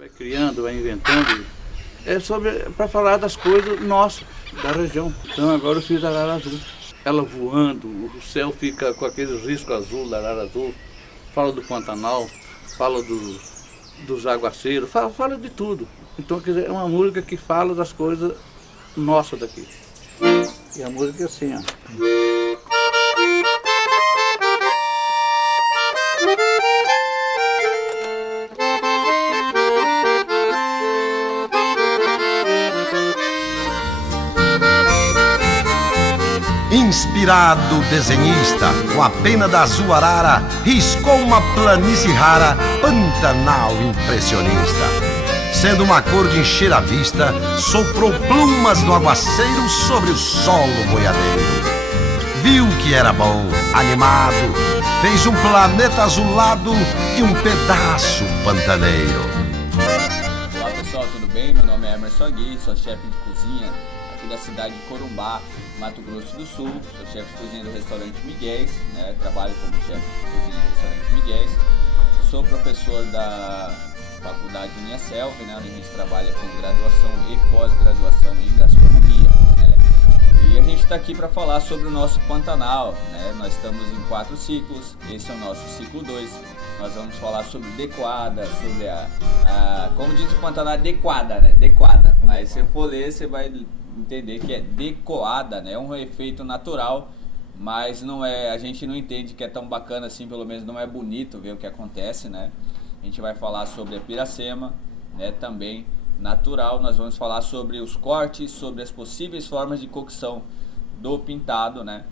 Vai criando, vai inventando. É para falar das coisas nossas, da região. Então agora eu fiz a arara azul. Ela voando, o céu fica com aquele risco azul da arara azul. Fala do Pantanal, fala dos aguaceiros, fala de tudo. Então quer dizer, é uma música que fala das coisas nossas daqui. E a música é assim, ó. Inspirado desenhista, com a pena da azul arara, riscou uma planície rara, Pantanal impressionista. Sendo uma cor de encher a vista, soprou plumas no aguaceiro sobre o solo boiadeiro. Viu que era bom, animado, fez um planeta azulado e um pedaço pantaneiro. Olá pessoal, tudo bem? Meu nome é Emerson Agui, sou chefe de cozinha aqui da cidade de Corumbá, Mato Grosso do Sul. Sou chefe de cozinha do restaurante Miguéis, né? Trabalho como chefe de cozinha do restaurante Miguéis. Sou professor da faculdade Uniaselv, né? Onde a gente trabalha com graduação e pós-graduação em gastronomia, né? E a gente está aqui para falar sobre o nosso Pantanal, né? Nós estamos em 4 ciclos, esse é o nosso ciclo 2. Nós vamos falar sobre decoada, sobre como diz o Pantanal, decoada, né? Decoada. Mas se for ler, você vai entender que é decoada, né? É um efeito natural, mas não é, a gente não entende que é tão bacana assim, pelo menos não é bonito ver o que acontece, né? A gente vai falar sobre a piracema, né? Também natural. Nós vamos falar sobre os cortes, sobre as possíveis formas de cocção do pintado, né?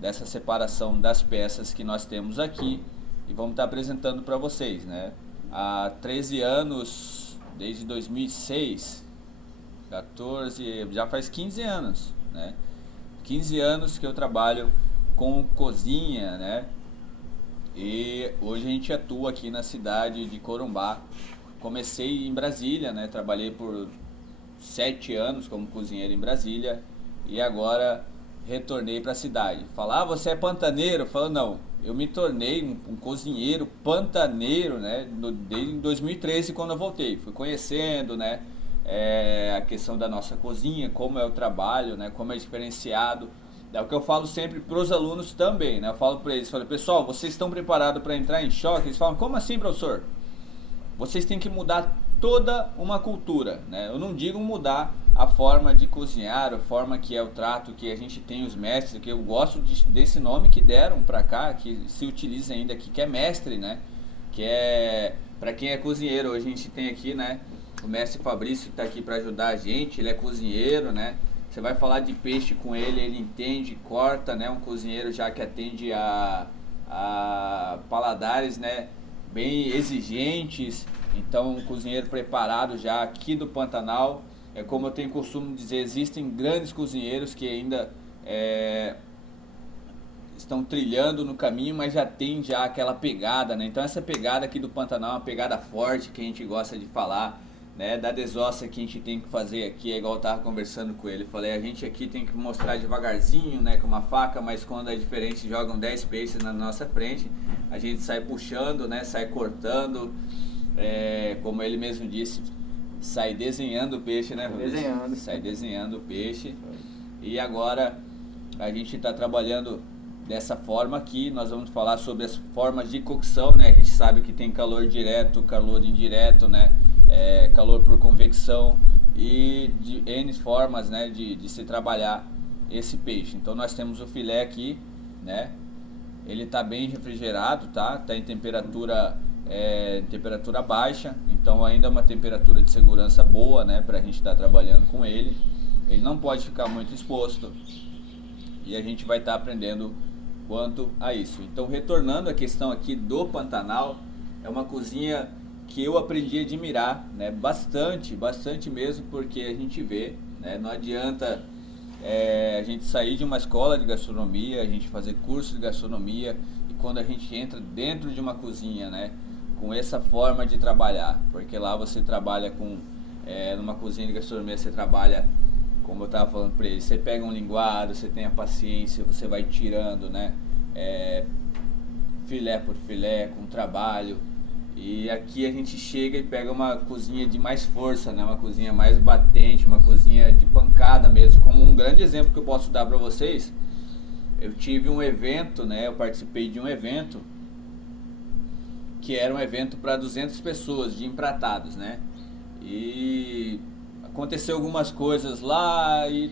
Dessa separação das peças que nós temos aqui, e vamos estar apresentando para vocês, né? Há 13 anos, desde 2006, 14, já faz 15 anos, né? 15 anos que eu trabalho com cozinha, né? E hoje a gente atua aqui na cidade de Corumbá. Comecei em Brasília, né? Trabalhei por 7 anos como cozinheiro em Brasília e agora retornei para a cidade. Falar, você é pantaneiro? Falo, não, eu me tornei um cozinheiro pantaneiro, né? Desde 2013, quando eu voltei. Fui conhecendo, né? A questão da nossa cozinha, como é o trabalho, né? Como é diferenciado. É o que eu falo sempre para os alunos também, né? Eu falo para eles, pessoal, vocês estão preparados para entrar em choque? Eles falam, como assim, professor? Vocês têm que mudar toda uma cultura, né? Eu não digo mudar a forma de cozinhar, a forma que é o trato, que a gente tem os mestres, que eu gosto desse nome que deram para cá, que se utiliza ainda aqui, que é mestre, né? Que é, para quem é cozinheiro, hoje a gente tem aqui, né? O mestre Fabrício que está aqui para ajudar a gente, ele é cozinheiro, né? Você vai falar de peixe com ele, ele entende, corta, né? Um cozinheiro já que atende a paladares, né? Bem exigentes. Então, um cozinheiro preparado já aqui do Pantanal. É como eu tenho costume de dizer, existem grandes cozinheiros que ainda estão trilhando no caminho, mas já tem já aquela pegada, né? Então, essa pegada aqui do Pantanal é uma pegada forte que a gente gosta de falar, né? Da desossa que a gente tem que fazer aqui, é igual eu estava conversando com ele. Falei, a gente aqui tem que mostrar devagarzinho, né? Com uma faca, mas quando é diferente, jogam 10 peixes na nossa frente, a gente sai puxando, né? Sai cortando. Como ele mesmo disse, sai desenhando o peixe, né, Rubens? Sai desenhando o peixe. E agora a gente está trabalhando dessa forma aqui. Nós vamos falar sobre as formas de cocção, né? A gente sabe que tem calor direto, calor indireto, né? Calor por convecção e de N formas, né? De se trabalhar esse peixe. Então nós temos o filé aqui, né? Ele está bem refrigerado, tá? Está em temperatura baixa, então ainda é uma temperatura de segurança boa, né, para a gente estar trabalhando com ele. Ele não pode ficar muito exposto e a gente vai estar aprendendo quanto a isso. Então, retornando à questão aqui do Pantanal, é uma cozinha que eu aprendi a admirar, né, bastante mesmo, porque a gente vê, né, não adianta a gente sair de uma escola de gastronomia, a gente fazer curso de gastronomia, e quando a gente entra dentro de uma cozinha, né, com essa forma de trabalhar, porque lá você trabalha com, numa cozinha de gastronomia, você trabalha, como eu estava falando para ele, você pega um linguado, você tem a paciência, você vai tirando, né, filé por filé, com trabalho, E aqui a gente chega e pega uma cozinha de mais força, né? Uma cozinha mais batente, uma cozinha de pancada mesmo. Como um grande exemplo que eu posso dar para vocês, eu tive um evento, né? Eu participei de um evento que era um evento para 200 pessoas de empratados, né? E aconteceu algumas coisas lá e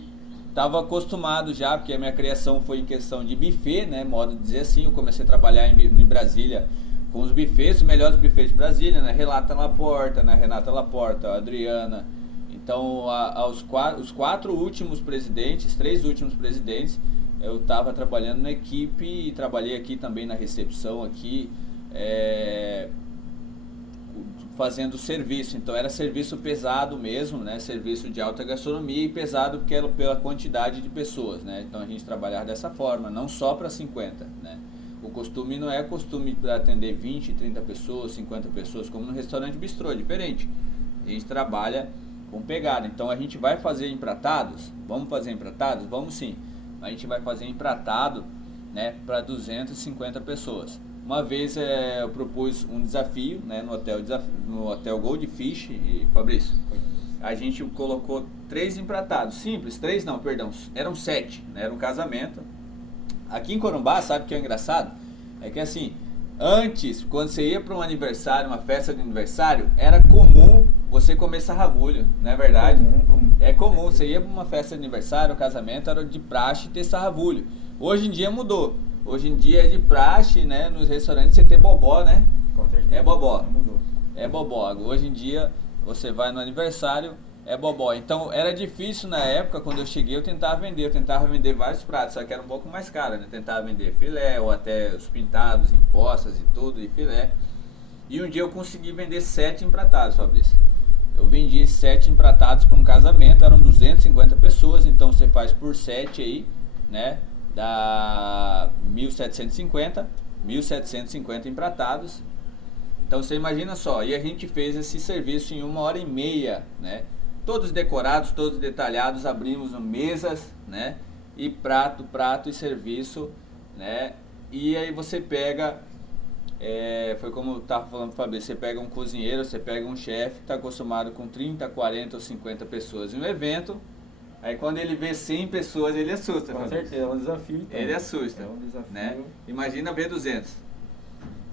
estava acostumado já, porque a minha criação foi em questão de buffet, né? Modo de dizer assim, eu comecei a trabalhar em Brasília com os buffets, os melhores buffets de Brasília, né? Renata Laporta, né? Renata Laporta, Adriana. Então, os 3 últimos presidentes, eu estava trabalhando na equipe e trabalhei aqui também na recepção aqui, fazendo serviço. Então era serviço pesado mesmo, né? Serviço de alta gastronomia e pesado porque era pela quantidade de pessoas, né? Então a gente trabalhava dessa forma, não só para 50, né? O costume não é costume para atender 20, 30 pessoas, 50 pessoas, como no restaurante bistrô, é diferente. A gente trabalha com pegada. Então a gente vai fazer empratados? Vamos fazer empratados? Vamos sim. A gente vai fazer empratado, né, para 250 pessoas. Uma vez eu propus um desafio, né, no hotel Goldfish, e Fabrício, a gente colocou 3 empratados, simples, 3 não, perdão, eram 7, né, era um casamento. Aqui em Corumbá, sabe o que é engraçado? É que assim, antes, quando você ia para um aniversário, uma festa de aniversário, era comum você comer sarrabulho, não é verdade? É comum, você ia para uma festa de aniversário, casamento, era de praxe ter sarrabulho. Hoje em dia mudou. Hoje em dia é de praxe, né, nos restaurantes você ter bobó, né? Com certeza. É bobó. Mudou. É bobó. Hoje em dia você vai no aniversário, é bobó. Então era difícil na época, quando eu cheguei, eu tentava vender vários pratos, só que era um pouco mais caro, né? Tentava vender filé ou até os pintados, impostas e tudo, e filé. E um dia eu consegui vender 7 empratados, Fabrício. Eu vendi 7 empratados para um casamento, eram 250 pessoas, então você faz por 7 aí, né? Dá 1.750 empratados. Então você imagina só, e a gente fez esse serviço em 1h30, né? Todos decorados, todos detalhados, abrimos mesas, né? E prato e serviço, né? E aí você pega, foi como eu estava falando para o Fabrício, você pega um cozinheiro, você pega um chefe que está acostumado com 30, 40 ou 50 pessoas em um evento. Aí quando ele vê 100 pessoas, ele assusta. Com certeza, é um desafio. Então. Ele assusta, é um desafio, né? Imagina ver 200.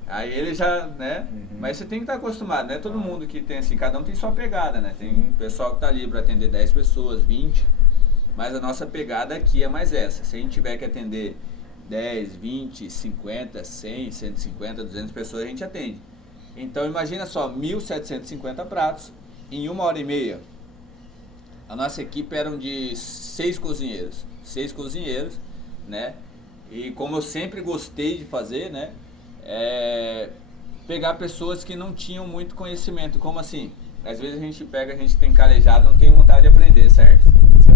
Aí ele já, né? Mas você tem que estar acostumado, né? Todo mundo que tem assim, cada um tem sua pegada, né? Tem um pessoal que tá ali para atender 10 pessoas, 20. Mas a nossa pegada aqui é mais essa. Se a gente tiver que atender 10, 20, 50, 100, 150, 200 pessoas, a gente atende. Então imagina só, 1.750 pratos em 1h30. A nossa equipe eram de 6 cozinheiros, né? E como eu sempre gostei de fazer, né? Pegar pessoas que não tinham muito conhecimento, como assim? Às vezes a gente tem calejado, não tem vontade de aprender, certo?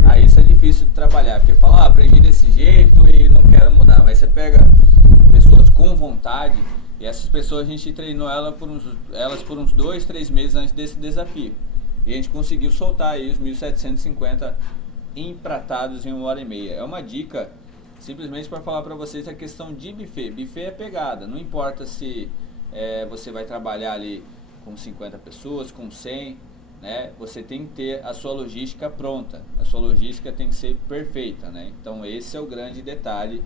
Aí isso é difícil de trabalhar, porque fala, aprendi desse jeito e não quero mudar. Mas você pega pessoas com vontade, e essas pessoas a gente treinou elas por uns 2, 3 meses antes desse desafio. E a gente conseguiu soltar aí os 1.750 empratados em 1h30. É uma dica, simplesmente para falar para vocês a questão de buffet. Buffet é pegada, não importa se você vai trabalhar ali com 50 pessoas, com 100, né? Você tem que ter a sua logística pronta, a sua logística tem que ser perfeita, né? Então esse é o grande detalhe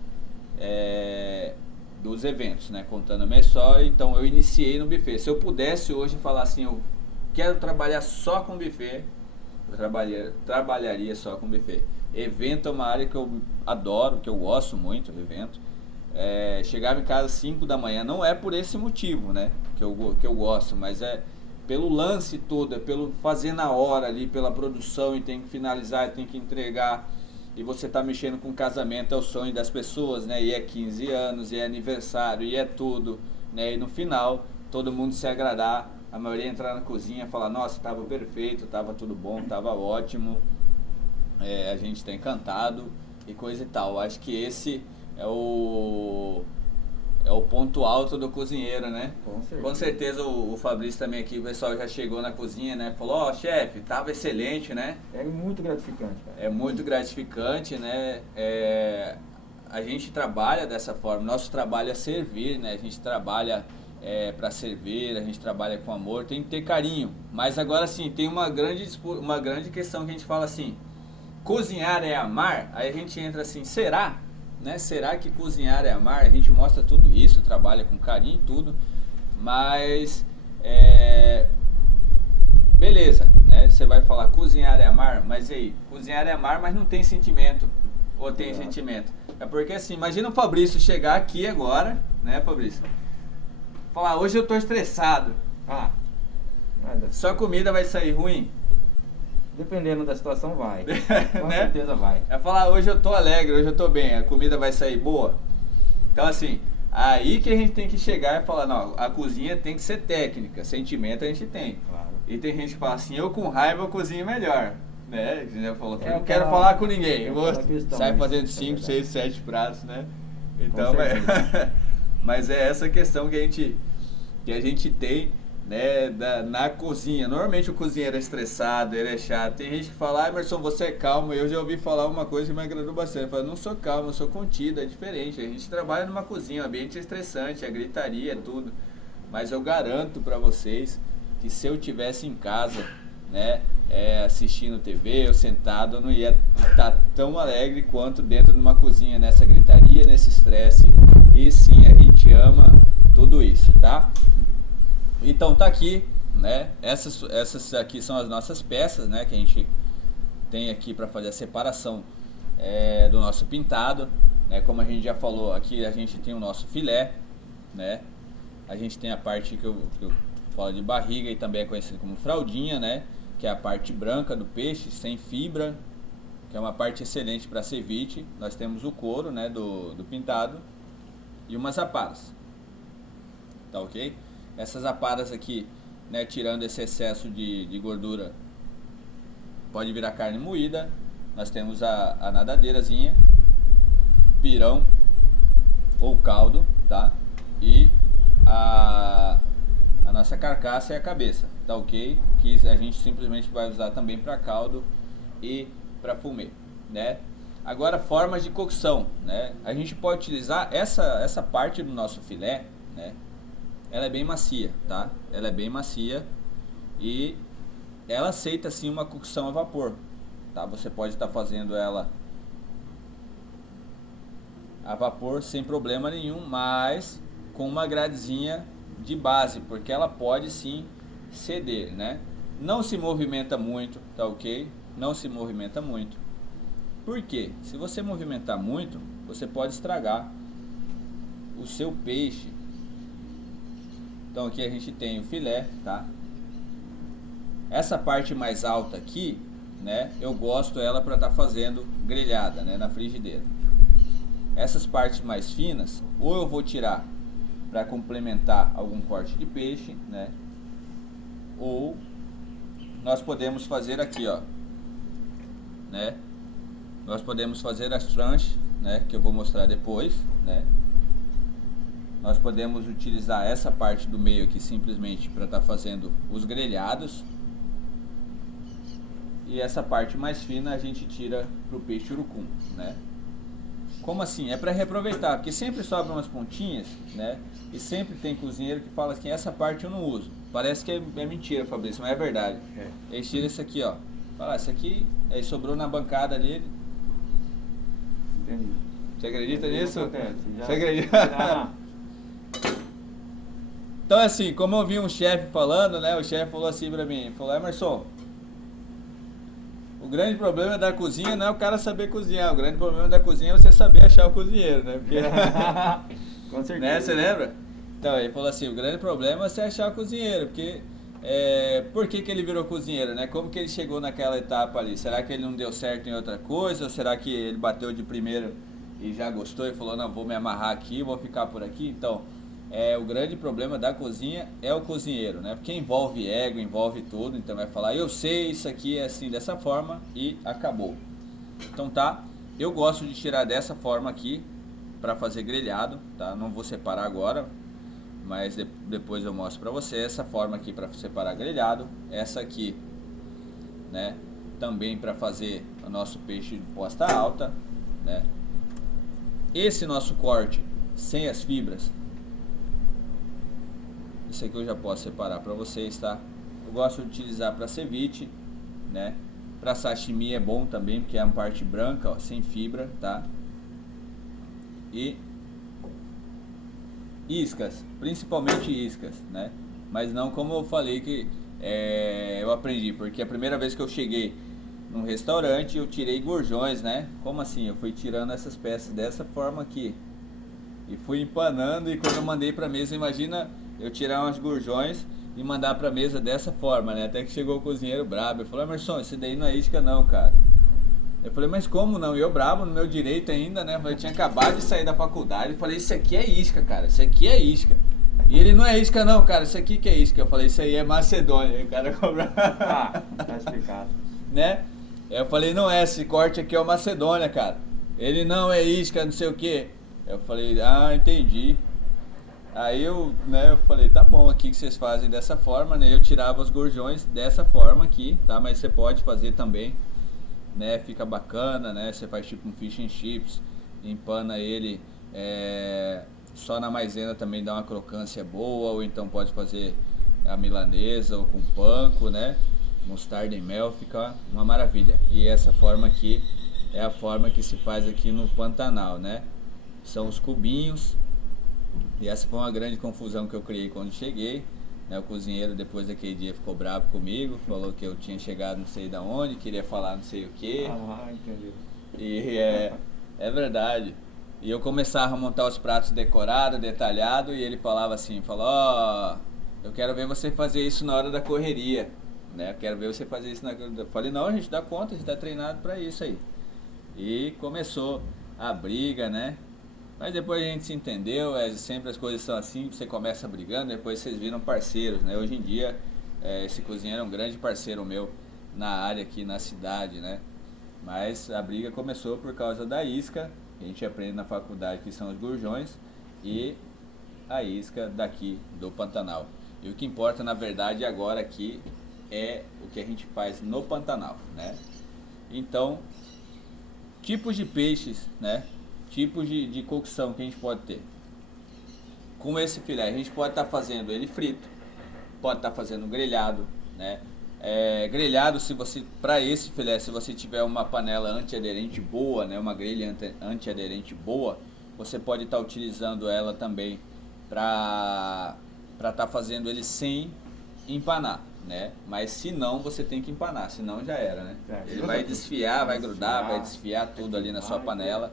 dos eventos, né? Contando a minha história, então eu iniciei no buffet. Se eu pudesse hoje falar assim, eu quero trabalhar só com buffet, eu trabalharia só com buffet. Evento é uma área que eu adoro, que eu gosto muito do evento. Chegava em casa às 5 da manhã, não é por esse motivo, né, que eu gosto, mas é pelo lance todo, é pelo fazer na hora ali, pela produção, e tem que finalizar, e tem que entregar, e você tá mexendo com casamento, é o sonho das pessoas, né, e é 15 anos, e é aniversário, e é tudo, né, e no final, todo mundo se agradar, a maioria entrar na cozinha e falar, nossa, tava perfeito, tava tudo bom, tava ótimo, a gente tá encantado, e coisa e tal. Acho que esse é o ponto alto do cozinheiro, né? Com certeza o Fabrício também aqui, o pessoal já chegou na cozinha, né? Falou, chefe, tava excelente, né? É muito gratificante, cara. É muito gratificante, né? A gente trabalha dessa forma, nosso trabalho é servir, né? A gente trabalha para servir, a gente trabalha com amor, tem que ter carinho. Mas agora sim, tem uma grande questão que a gente fala assim, cozinhar é amar? Aí a gente entra assim, será? Né? Será que cozinhar é amar? A gente mostra tudo isso, trabalha com carinho e tudo, mas beleza, né? Você vai falar cozinhar é amar, mas e aí? Cozinhar é amar, mas não tem sentimento. Ou tem sentimento? É porque assim, imagina o Fabrício chegar aqui agora, né, Fabrício? Falar, hoje eu tô estressado. Sua comida vai sair ruim? Dependendo da situação, vai. Com Né? certeza vai. É falar, hoje eu tô alegre, hoje eu tô bem, a comida vai sair boa? Então assim, aí que a gente tem que chegar e falar, não, a cozinha tem que ser técnica, sentimento a gente tem. Claro. E tem gente que fala assim, eu com raiva eu cozinho melhor. Né? Já falou, É não quero aquela- falar com ninguém. é Eu vou, aquela questão, sai mas fazendo é 5, verdade. 6, 7 pratos, né? Então, Com certeza. mas é essa questão que a gente tem, né, na cozinha. Normalmente o cozinheiro é estressado, ele é chato. Tem gente que fala, Emerson, você é calmo. Eu já ouvi falar uma coisa que me agradou bastante. Eu falo, não sou calmo, eu sou contido, é diferente. A gente trabalha numa cozinha, o ambiente é estressante, a gritaria, tudo. Mas eu garanto pra vocês que se eu tivesse em casa, né, assistindo TV, eu sentado, eu não ia estar tão alegre quanto dentro de uma cozinha, nessa gritaria, nesse estresse. E sim, a gente ama tudo isso, tá? Então tá aqui, né? Essas aqui são as nossas peças, né? Que a gente tem aqui para fazer a separação do nosso pintado, né? Como a gente já falou, aqui a gente tem o nosso filé, né? A gente tem a parte que eu falo de barriga e também é conhecido como fraldinha, né? Que é a parte branca do peixe, sem fibra, que é uma parte excelente para ceviche. Nós temos o couro, né? Do pintado e umas aparas, tá ok? Essas aparas aqui, né, tirando esse excesso de gordura, pode virar carne moída. Nós temos a nadadeirazinha, pirão ou caldo, tá? E a nossa carcaça e a cabeça, tá ok? Que a gente simplesmente vai usar também para caldo e para fumê, né? Agora, formas de cocção, né? A gente pode utilizar essa parte do nosso filé, né? Ela é bem macia, tá? Ela é bem macia e ela aceita sim uma cocção a vapor, tá? Você pode estar fazendo ela a vapor sem problema nenhum, mas com uma gradezinha de base, porque ela pode sim ceder, né? Não se movimenta muito, tá ok? Não se movimenta muito. Por quê? Se você movimentar muito, você pode estragar o seu peixe. Então aqui a gente tem o filé, tá? Essa parte mais alta aqui, né? Eu gosto ela para estar fazendo grelhada, né? Na frigideira. Essas partes mais finas, ou eu vou tirar para complementar algum corte de peixe, né? Ou nós podemos fazer aqui, ó, né? Nós podemos fazer as tranches, né? Que eu vou mostrar depois, né? Nós podemos utilizar essa parte do meio aqui simplesmente para estar fazendo os grelhados. E essa parte mais fina a gente tira para o peixe urucum, né? Como assim? É para reaproveitar, porque sempre sobram umas pontinhas, né? E sempre tem cozinheiro que fala assim, essa parte eu não uso. Parece que é mentira, Fabrício, mas é verdade. Eles tiram isso aqui, ó. Fala, isso aqui aí sobrou na bancada ali. Entendi. Você acredita nisso? Acontece, já- Você acredita? já- Então assim, como eu vi um chefe falando, né? O chefe falou assim pra mim, falou, Emerson, o grande problema da cozinha não é o cara saber cozinhar, o grande problema da cozinha é você saber achar o cozinheiro, né? Porque, Com certeza. né? Você lembra? Então ele falou assim, o grande problema é você achar o cozinheiro, porque por que ele virou cozinheiro, né? Como que ele chegou naquela etapa ali? Será que ele não deu certo em outra coisa? Ou será que ele bateu de primeiro e já gostou e falou, não, vou me amarrar aqui, vou ficar por aqui? Então, o grande problema da cozinha é o cozinheiro, né? Porque envolve ego, envolve tudo, então vai falar, eu sei, isso aqui é assim, dessa forma e acabou. Então tá, eu gosto de tirar dessa forma aqui para fazer grelhado, tá? Não vou separar agora, mas depois eu mostro para você essa forma aqui para separar grelhado, essa aqui, né? Também para fazer o nosso peixe de posta alta, né? Esse nosso corte sem as fibras Isso aqui eu já posso separar para vocês, tá? Eu gosto de utilizar para ceviche, né? Para sashimi é bom também, porque é uma parte branca, ó, sem fibra, tá? E iscas, principalmente iscas, né? Mas não como eu falei que eu aprendi, porque a primeira vez que eu cheguei num restaurante eu tirei gorjões, né? Como assim? Eu fui tirando essas peças dessa forma aqui e fui empanando, e quando eu mandei pra mesa, imagina eu tirar umas gorjões e mandar pra mesa dessa forma, né? Até que chegou o cozinheiro brabo, ele falou: Emerson, isso daí não é isca não, cara. Eu falei: mas como não? E eu brabo no meu direito ainda, né? Eu tinha acabado de sair da faculdade, eu falei: isso aqui é isca, cara, isso aqui é isca. E ele: não é isca não, cara, isso aqui que é isca. Eu falei: isso aí é Macedônia. E o cara cobrou. Tá explicado. Né? Eu falei: não é, esse corte aqui é o Macedônia, cara. Ele: não, é isca, não sei o que. Eu falei: ah, entendi. Aí eu falei: tá bom, aqui que vocês fazem dessa forma, né? Eu tirava os gorjões dessa forma aqui, tá? Mas você pode fazer também, né? Fica bacana, né? Você faz tipo um fish and chips, empana ele só na maisena, também dá uma crocância boa. Ou então pode fazer a milanesa ou com panko, né? Mostarda e mel, fica uma maravilha. E essa forma aqui é a forma que se faz aqui no Pantanal, né? São os cubinhos. E essa foi uma grande confusão que eu criei quando cheguei, né? O cozinheiro depois daquele dia ficou bravo comigo, falou que eu tinha chegado não sei da onde, queria falar não sei o que. Ah, entendi. E é verdade. E eu começava a montar os pratos decorados, detalhados, e ele falava assim, ó, eu quero ver você fazer isso na hora da correria, né? Eu quero ver você fazer isso eu falei: não, a gente dá conta, a gente tá treinado para isso aí. E começou a briga, né? Mas depois a gente se entendeu, sempre as coisas são assim, você começa brigando, depois vocês viram parceiros, né? Hoje em dia, esse cozinheiro é um grande parceiro meu na área aqui na cidade, né? Mas a briga começou por causa da isca, que a gente aprende na faculdade, que são os gorjões, e a isca daqui do Pantanal. E o que importa, na verdade, agora aqui é o que a gente faz no Pantanal, né? Então, tipos de peixes, né? Tipos de cocção que a gente pode ter. Com esse filé, a gente pode estar fazendo ele frito, pode estar fazendo grelhado, né? Grelhado, se você, para esse filé, se você tiver uma panela antiaderente boa, né? Uma grelha antiaderente boa, você pode estar utilizando ela também para estar fazendo ele sem empanar, né? Mas se não, você tem que empanar, senão já era, né? Ele vai desfiar, vai grudar, vai desfiar tudo ali na sua panela.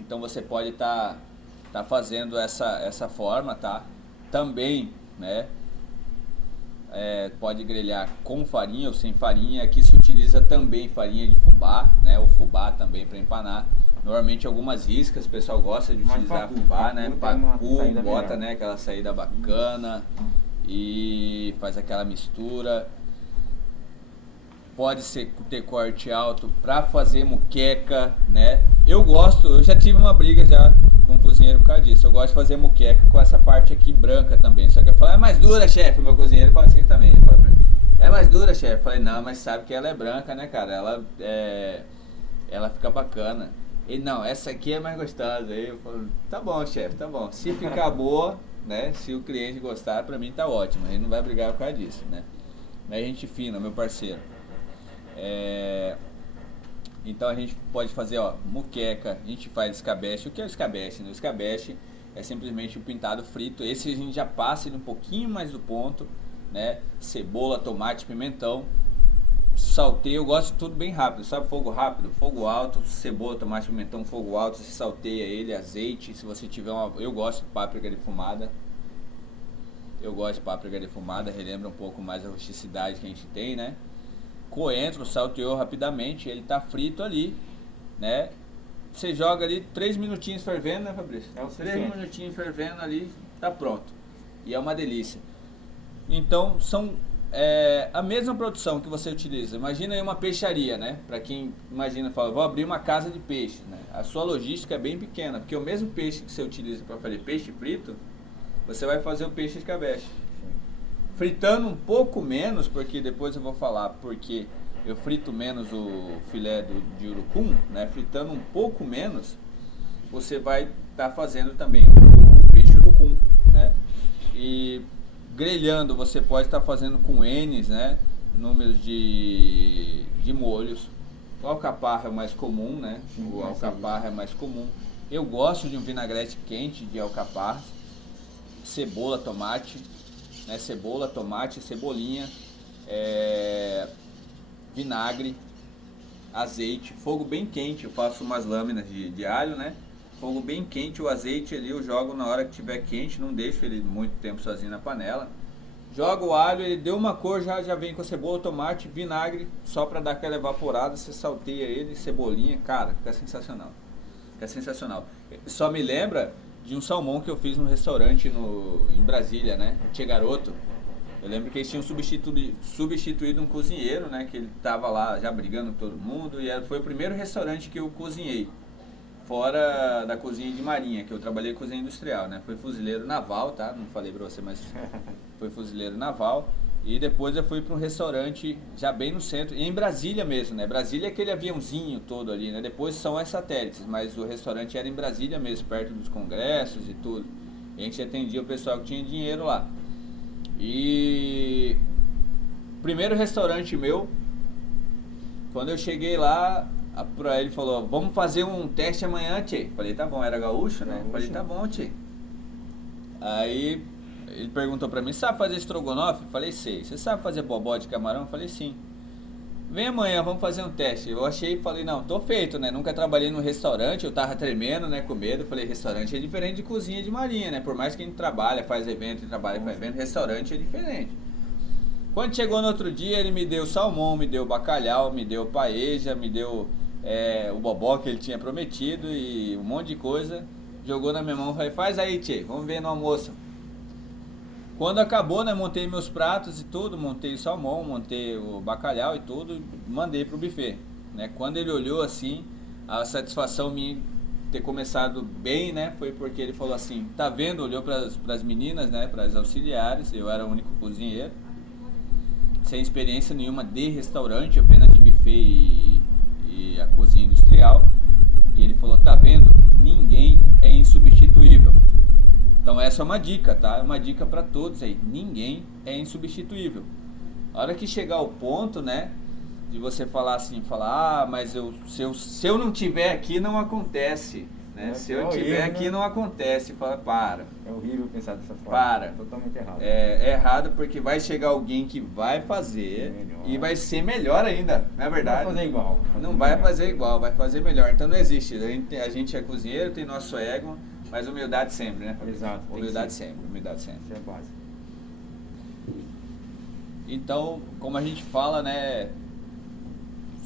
Então você pode estar fazendo essa forma, tá? Também, né? Pode grelhar com farinha ou sem farinha. Aqui se utiliza também farinha de fubá, né? O fubá também para empanar. Normalmente algumas iscas o pessoal gosta de utilizar fubá, né? Pacu, bota, né? Aquela saída bacana e faz aquela mistura. Pode ter corte alto para fazer muqueca, né? Eu já tive uma briga já com o cozinheiro por causa disso. Eu gosto de fazer muqueca com essa parte aqui branca também. Só que eu falo: é mais dura, chefe. O meu cozinheiro fala assim também. Ele fala: é mais dura, chefe. Eu falei: não, mas sabe que ela é branca, né, cara? Ela fica bacana. Ele: não, essa aqui é mais gostosa. Aí eu falo: tá bom, chefe, tá bom. Se ficar boa, né? Se o cliente gostar, pra mim tá ótimo. A gente não vai brigar por causa disso, né? Mas a gente fina, meu parceiro. Então a gente pode fazer, ó, muqueca, a gente faz escabeche. O que é o escabeche? O escabeche é simplesmente o pintado frito. Esse a gente já passa ele um pouquinho mais do ponto, né? Cebola, tomate, pimentão. Salteio, eu gosto de tudo bem rápido, sabe? Fogo rápido, fogo alto, cebola, tomate, pimentão, fogo alto. Você salteia ele, azeite. Se você tiver eu gosto de páprica defumada. Relembra um pouco mais a rusticidade que a gente tem, né? Coentro, salteou rapidamente, ele tá frito ali, né? Você joga ali 3 minutinhos fervendo, né, Fabrício? 3 minutinhos fervendo ali, tá pronto. E é uma delícia. Então, são a mesma produção que você utiliza. Imagina aí uma peixaria, né? Para quem imagina, fala: vou abrir uma casa de peixe, né? A sua logística é bem pequena, porque o mesmo peixe que você utiliza para fazer peixe frito, você vai fazer o peixe escabeche. Fritando um pouco menos, porque depois eu vou falar porque eu frito menos o filé de urucum, né? Fritando um pouco menos, você vai estar fazendo também o peixe urucum, né? E grelhando você pode estar fazendo com N's, né? Números de molhos. O alcaparra é o mais comum, né? O alcaparra é mais comum. Eu gosto de um vinagrete quente de alcaparra, cebola, tomate, né? Cebola, tomate, cebolinha, vinagre, azeite, fogo bem quente. Eu faço umas lâminas de alho, né? Fogo bem quente, o azeite ali eu jogo na hora que estiver quente, não deixo ele muito tempo sozinho na panela. Joga o alho, ele deu uma cor, já vem com a cebola, tomate, vinagre, só para dar aquela evaporada, você salteia ele, cebolinha, cara, fica sensacional. Fica sensacional. Só me lembra de um salmão que eu fiz no restaurante em Brasília, né? Che Garoto. Eu lembro que eles tinham substituído um cozinheiro, né? Que ele tava lá já brigando com todo mundo, e foi o primeiro restaurante que eu cozinhei. Fora da cozinha de marinha, que eu trabalhei com cozinha industrial, né? Foi fuzileiro naval, tá? Não falei pra você, mas foi fuzileiro naval. E depois eu fui para um restaurante já bem no centro, e em Brasília mesmo, né? Brasília é aquele aviãozinho todo ali, né? Depois são as satélites, mas o restaurante era em Brasília mesmo, perto dos congressos e tudo. E a gente atendia o pessoal que tinha dinheiro lá. E primeiro restaurante meu, quando eu cheguei lá, ele falou, vamos fazer um teste amanhã, tchê. Falei, tá bom, era gaúcho, né? Falei, tá bom, tchê. Aí ele perguntou pra mim, sabe fazer estrogonofe? Falei, sei. Você sabe fazer bobó de camarão? Falei, sim. Vem amanhã, vamos fazer um teste. Eu achei e falei, não, tô feito, né? Nunca trabalhei num restaurante, eu tava tremendo, né? Com medo. Falei, restaurante é diferente de cozinha de marinha, né? Por mais que a gente trabalha, faz evento e trabalha com evento, restaurante é diferente. Quando chegou no outro dia, ele me deu salmão, me deu bacalhau, me deu paeja, me deu o bobó que ele tinha prometido e um monte de coisa. Jogou na minha mão, falei, faz aí, tchê, vamos ver no almoço. Quando acabou, né, montei meus pratos e tudo, montei o salmão, montei o bacalhau e tudo, mandei pro buffet, né? Quando ele olhou assim, a satisfação minha ter começado bem, né, foi porque ele falou assim, tá vendo, olhou pras meninas, né, pras auxiliares, eu era o único cozinheiro, sem experiência nenhuma de restaurante, apenas de buffet e a cozinha industrial, e ele falou, tá vendo, ninguém é insubstituível. Então essa é uma dica, tá? É uma dica para todos aí. Ninguém é insubstituível. A hora que chegar o ponto, né, de você falar assim, mas se eu não tiver aqui não acontece, né? Se eu tiver aqui não acontece, fala, para. É horrível pensar dessa forma. Para. Totalmente errado. É errado porque vai chegar alguém que vai fazer e vai ser melhor ainda, não é verdade? Não vai fazer igual. Não vai fazer igual, vai fazer melhor. Então não existe. A gente é cozinheiro, tem nosso ego. Mas humildade sempre, né? Exato. Humildade sempre, humildade sempre. Isso é básico. Então, como a gente fala, né?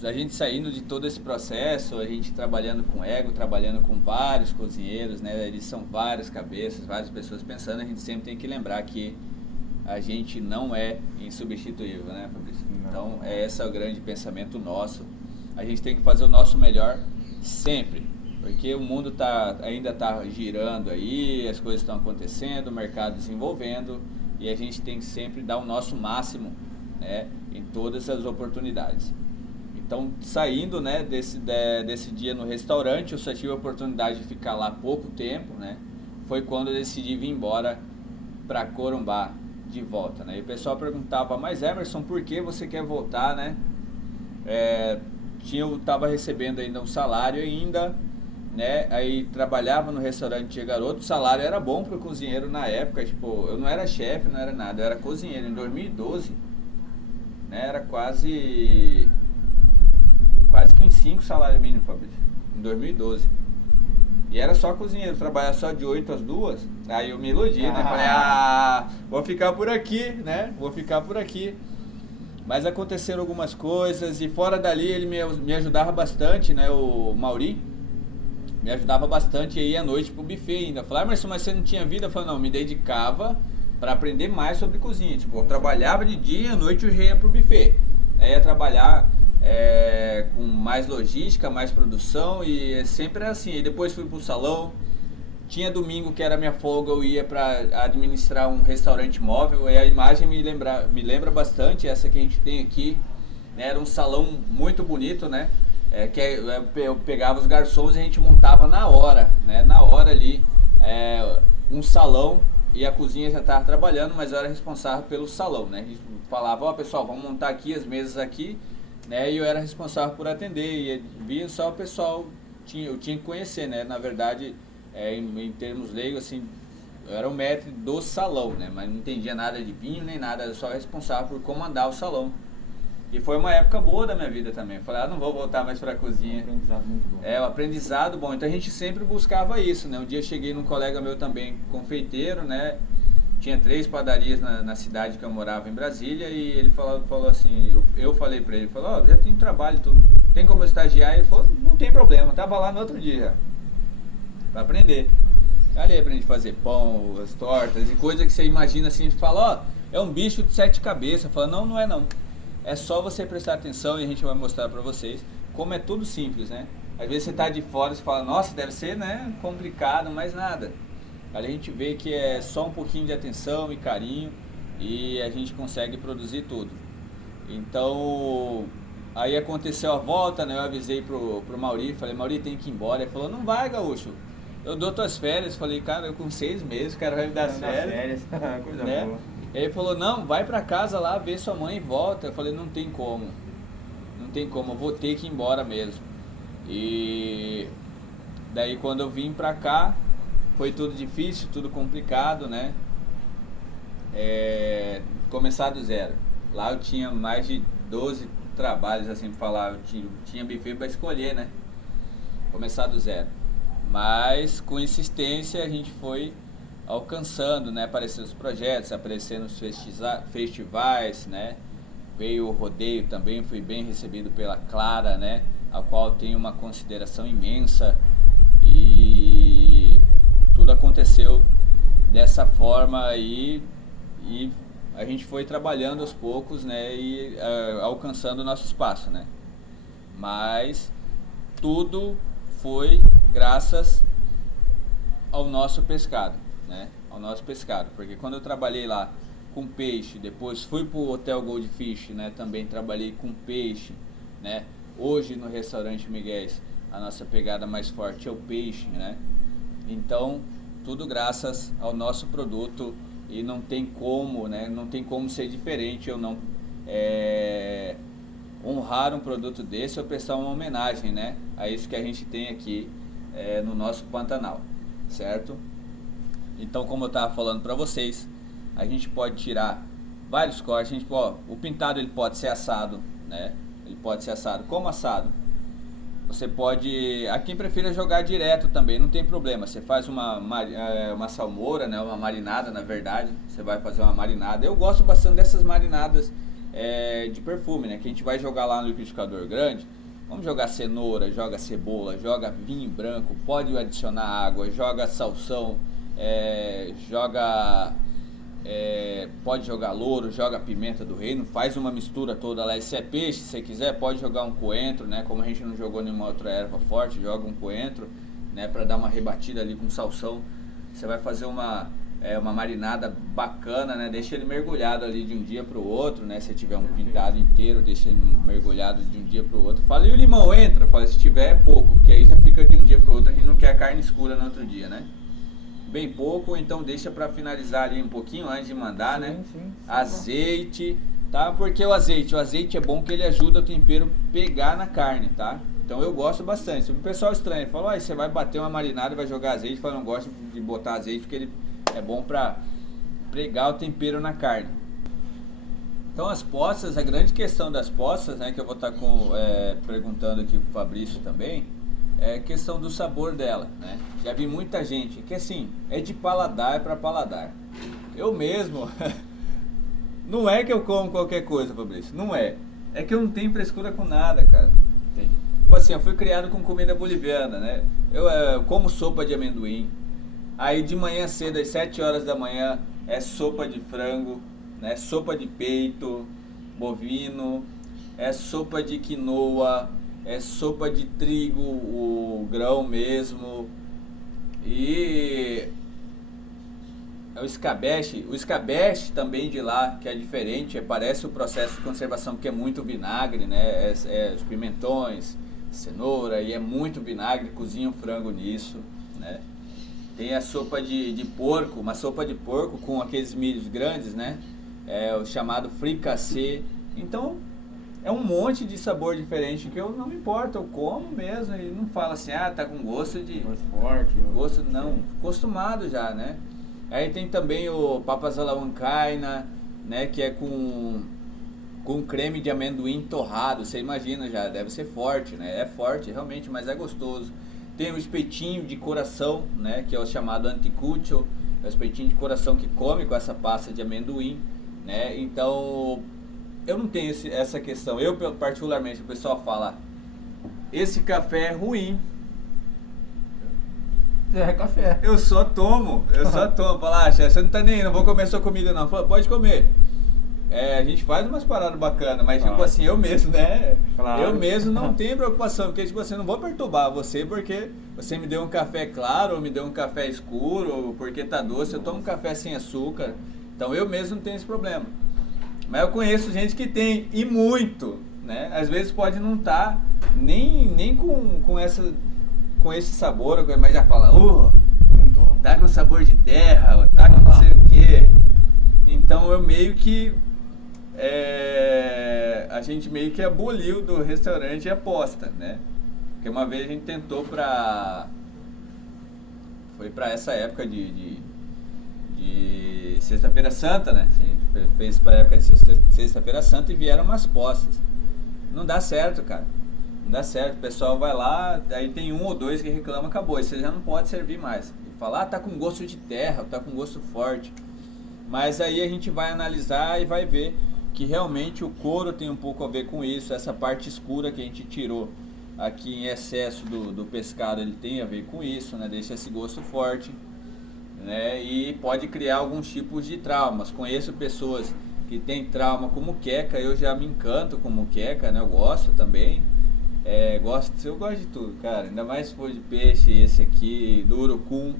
A gente saindo de todo esse processo, a gente trabalhando com ego, trabalhando com vários cozinheiros, né? Eles são várias cabeças, várias pessoas pensando, a gente sempre tem que lembrar que a gente não é insubstituível, né, Fabrício? Então, esse é o grande pensamento nosso. A gente tem que fazer o nosso melhor sempre. Porque o mundo ainda está girando aí, as coisas estão acontecendo, o mercado desenvolvendo, e a gente tem que sempre dar o nosso máximo, né, em todas as oportunidades. Então, saindo, né, desse dia no restaurante, eu só tive a oportunidade de ficar lá pouco tempo, né, foi quando eu decidi vir embora para Corumbá de volta, né. E o pessoal perguntava, mas Emerson, por que você quer voltar, né? Eu estava recebendo ainda um salário ainda, né, aí trabalhava no restaurante Che Garoto, o salário era bom para o cozinheiro na época, tipo, eu não era chefe, não era nada, eu era cozinheiro em 2012, né, era quase que em 5 salário mínimo, Fabrício, em 2012, e era só cozinheiro, trabalhar só de 8 às 2, aí eu me iludi, né, falei, vou ficar por aqui, né, mas aconteceram algumas coisas, e fora dali ele me ajudava bastante, né, o Mauri, me ajudava bastante aí à noite pro buffet ainda. Falei, mas você não tinha vida? Eu falei, não, me dedicava para aprender mais sobre cozinha. Tipo, eu trabalhava de dia e à noite eu já ia pro buffet. Aí ia trabalhar com mais logística, mais produção e sempre era assim. E depois fui pro salão. Tinha domingo que era minha folga, eu ia para administrar um restaurante móvel. E a imagem me lembra bastante essa que a gente tem aqui. Era um salão muito bonito, né? Eu pegava os garçons e a gente montava na hora, né? Na hora ali, um salão e a cozinha já estava trabalhando, mas eu era responsável pelo salão, né? A gente falava, ó pessoal, vamos montar aqui as mesas aqui, né? E eu era responsável por atender, e via só o pessoal, eu tinha que conhecer, né? Na verdade, em termos leigos, assim, eu era o maître do salão, né? Mas não entendia nada de vinho nem nada, era só responsável por comandar o salão. E foi uma época boa da minha vida também. Eu falei, não vou voltar mais para a cozinha. Um aprendizado muito bom. Um aprendizado bom. Então a gente sempre buscava isso, né? Um dia eu cheguei num colega meu também, confeiteiro, né? Tinha 3 padarias na cidade que eu morava em Brasília, e ele falou assim, eu falei para ele, já tem trabalho, tem como eu estagiar? Ele falou, não tem problema, tava lá no outro dia, para aprender. Ali aprendi a fazer pão, as tortas e coisas que você imagina assim, fala, é um bicho de 7 cabeças. Fala, não é não. É só você prestar atenção e a gente vai mostrar para vocês como é tudo simples, né? Às vezes você tá de fora e fala, nossa, deve ser, né, complicado, mas nada. Ali a gente vê que é só um pouquinho de atenção e carinho e a gente consegue produzir tudo. Então, aí aconteceu a volta, né? Eu avisei pro Mauri, falei, Mauri, tem que ir embora. Ele falou, não vai, Gaúcho, eu dou tuas férias. Falei, cara, eu com 6 meses, o cara vai me dar férias. Coisa né? boa. Ele falou, não, vai pra casa lá, ver sua mãe e volta. Eu falei, não tem como, eu vou ter que ir embora mesmo. E daí quando eu vim pra cá, foi tudo difícil, tudo complicado, né? Começar do zero. Lá eu tinha mais de 12 trabalhos, assim, pra falar, eu tinha buffet pra escolher, né? Começar do zero. Mas com insistência a gente foi alcançando, né? Aparecendo os projetos, aparecendo os festivais, né? Veio o rodeio também, fui bem recebido pela Clara, né? A qual tenho uma consideração imensa, e tudo aconteceu dessa forma aí, e a gente foi trabalhando aos poucos, né? E alcançando o nosso espaço, né? Mas tudo foi graças ao nosso pescado, né? Ao nosso pescado, porque quando eu trabalhei lá com peixe, depois fui pro Hotel Goldfish, né? Também trabalhei com peixe, né? Hoje no restaurante Miguéis a nossa pegada mais forte é o peixe, né? Então tudo graças ao nosso produto, e não tem como, né? Não tem como ser diferente, eu não honrar um produto desse ou prestar uma homenagem, né? A isso que a gente tem aqui no nosso Pantanal, certo? Então, como eu estava falando para vocês, a gente pode tirar vários cortes. O pintado ele pode ser assado, né? Ele pode ser assado. Como assado? Você pode, a quem prefira jogar direto também, não tem problema. Você faz uma salmoura, né? Uma marinada, na verdade. Você vai fazer uma marinada. Eu gosto bastante dessas marinadas de perfume, né? Que a gente vai jogar lá no liquidificador grande. Vamos jogar cenoura, joga cebola, joga vinho branco, pode adicionar água, joga salsão, pode jogar louro, joga pimenta do reino, faz uma mistura toda lá. E se é peixe, se você quiser, pode jogar um coentro, né? Como a gente não jogou nenhuma outra erva forte, joga um coentro, né? Para dar uma rebatida ali com salsão. Você vai fazer uma marinada bacana, né? Deixa ele mergulhado ali de um dia para o outro, né? Se tiver um pintado inteiro, deixa ele mergulhado de um dia para o outro. Fala, e o limão entra? Fala, se tiver é pouco, porque aí já fica de um dia para o outro, a gente não quer carne escura no outro dia, né? Bem pouco, então deixa para finalizar ali um pouquinho antes de mandar, né? Sim. Azeite, tá? Porque o azeite é bom que ele ajuda o tempero pegar na carne, tá? Então eu gosto bastante. Se o pessoal estranha, fala, você vai bater uma marinada e vai jogar azeite, fala, não gosto de botar azeite porque ele é bom para pregar o tempero na carne. Então as poças, a grande questão das poças, né, que eu vou estar perguntando aqui pro Fabrício também, é questão do sabor dela, né? Já vi muita gente que assim, é de paladar para paladar. Eu mesmo, não é que eu como qualquer coisa, Fabrício, não é. É que eu não tenho frescura com nada, cara. Entendi. Tipo assim, eu fui criado com comida boliviana, né? Eu como sopa de amendoim. Aí de manhã cedo, às 7 horas da manhã, é sopa de frango, né? Sopa de peito bovino, é sopa de quinoa, é sopa de trigo, o grão mesmo. E o escabeche também de lá, que é diferente, parece o processo de conservação, que é muito vinagre, né? Os pimentões, cenoura, e é muito vinagre, cozinha o frango nisso, né? Tem a sopa de porco, uma sopa de porco com aqueles milhos grandes, né? É o chamado fricassê. Então, é um monte de sabor diferente que eu não me importo, eu como mesmo e não falo assim, tá com gosto de... Gosto forte. Gosto, não, acostumado já, né? Aí tem também o papas à la huancaina, né? Que é com creme de amendoim torrado, você imagina já, deve ser forte, né? É forte realmente, mas é gostoso. Tem o espetinho de coração, né? Que é o chamado anticucho, é o espetinho de coração que come com essa pasta de amendoim, né? Então, eu não tenho essa questão. Eu, particularmente, o pessoal fala, esse café é ruim. É café. Eu só tomo. Fala, você não tá nem aí, não vou comer sua comida não. Fala, pode comer. A gente faz umas paradas bacanas, mas tipo assim, eu mesmo, né? Claro. Eu mesmo não tenho preocupação, porque tipo assim, não vou perturbar você porque você me deu um café claro, ou me deu um café escuro, ou porque tá doce, eu tomo um café sem açúcar. Então eu mesmo não tenho esse problema. Mas eu conheço gente que tem, e muito, né? Às vezes pode não estar nem com esse sabor, mas já fala, tá com sabor de terra, tá com não sei o quê. Então eu meio que a gente meio que aboliu do restaurante a aposta, né? Porque uma vez a gente tentou foi pra essa época de Sexta-feira Santa, né? A gente fez pra época de Sexta-feira Santa e vieram umas postas. Não dá certo, cara. Não dá certo. O pessoal vai lá, aí tem um ou dois que reclamam, acabou. E você já não pode servir mais. E fala, tá com gosto de terra, tá com gosto forte. Mas aí a gente vai analisar e vai ver que realmente o couro tem um pouco a ver com isso. Essa parte escura que a gente tirou aqui em excesso do pescado, ele tem a ver com isso, né? Deixa esse gosto forte, né? E pode criar alguns tipos de traumas. Conheço pessoas que têm trauma com muqueca, eu já me encanto com muqueca, né? Eu gosto também. Eu gosto de tudo, cara. Ainda mais se for de peixe, esse aqui, do urucum.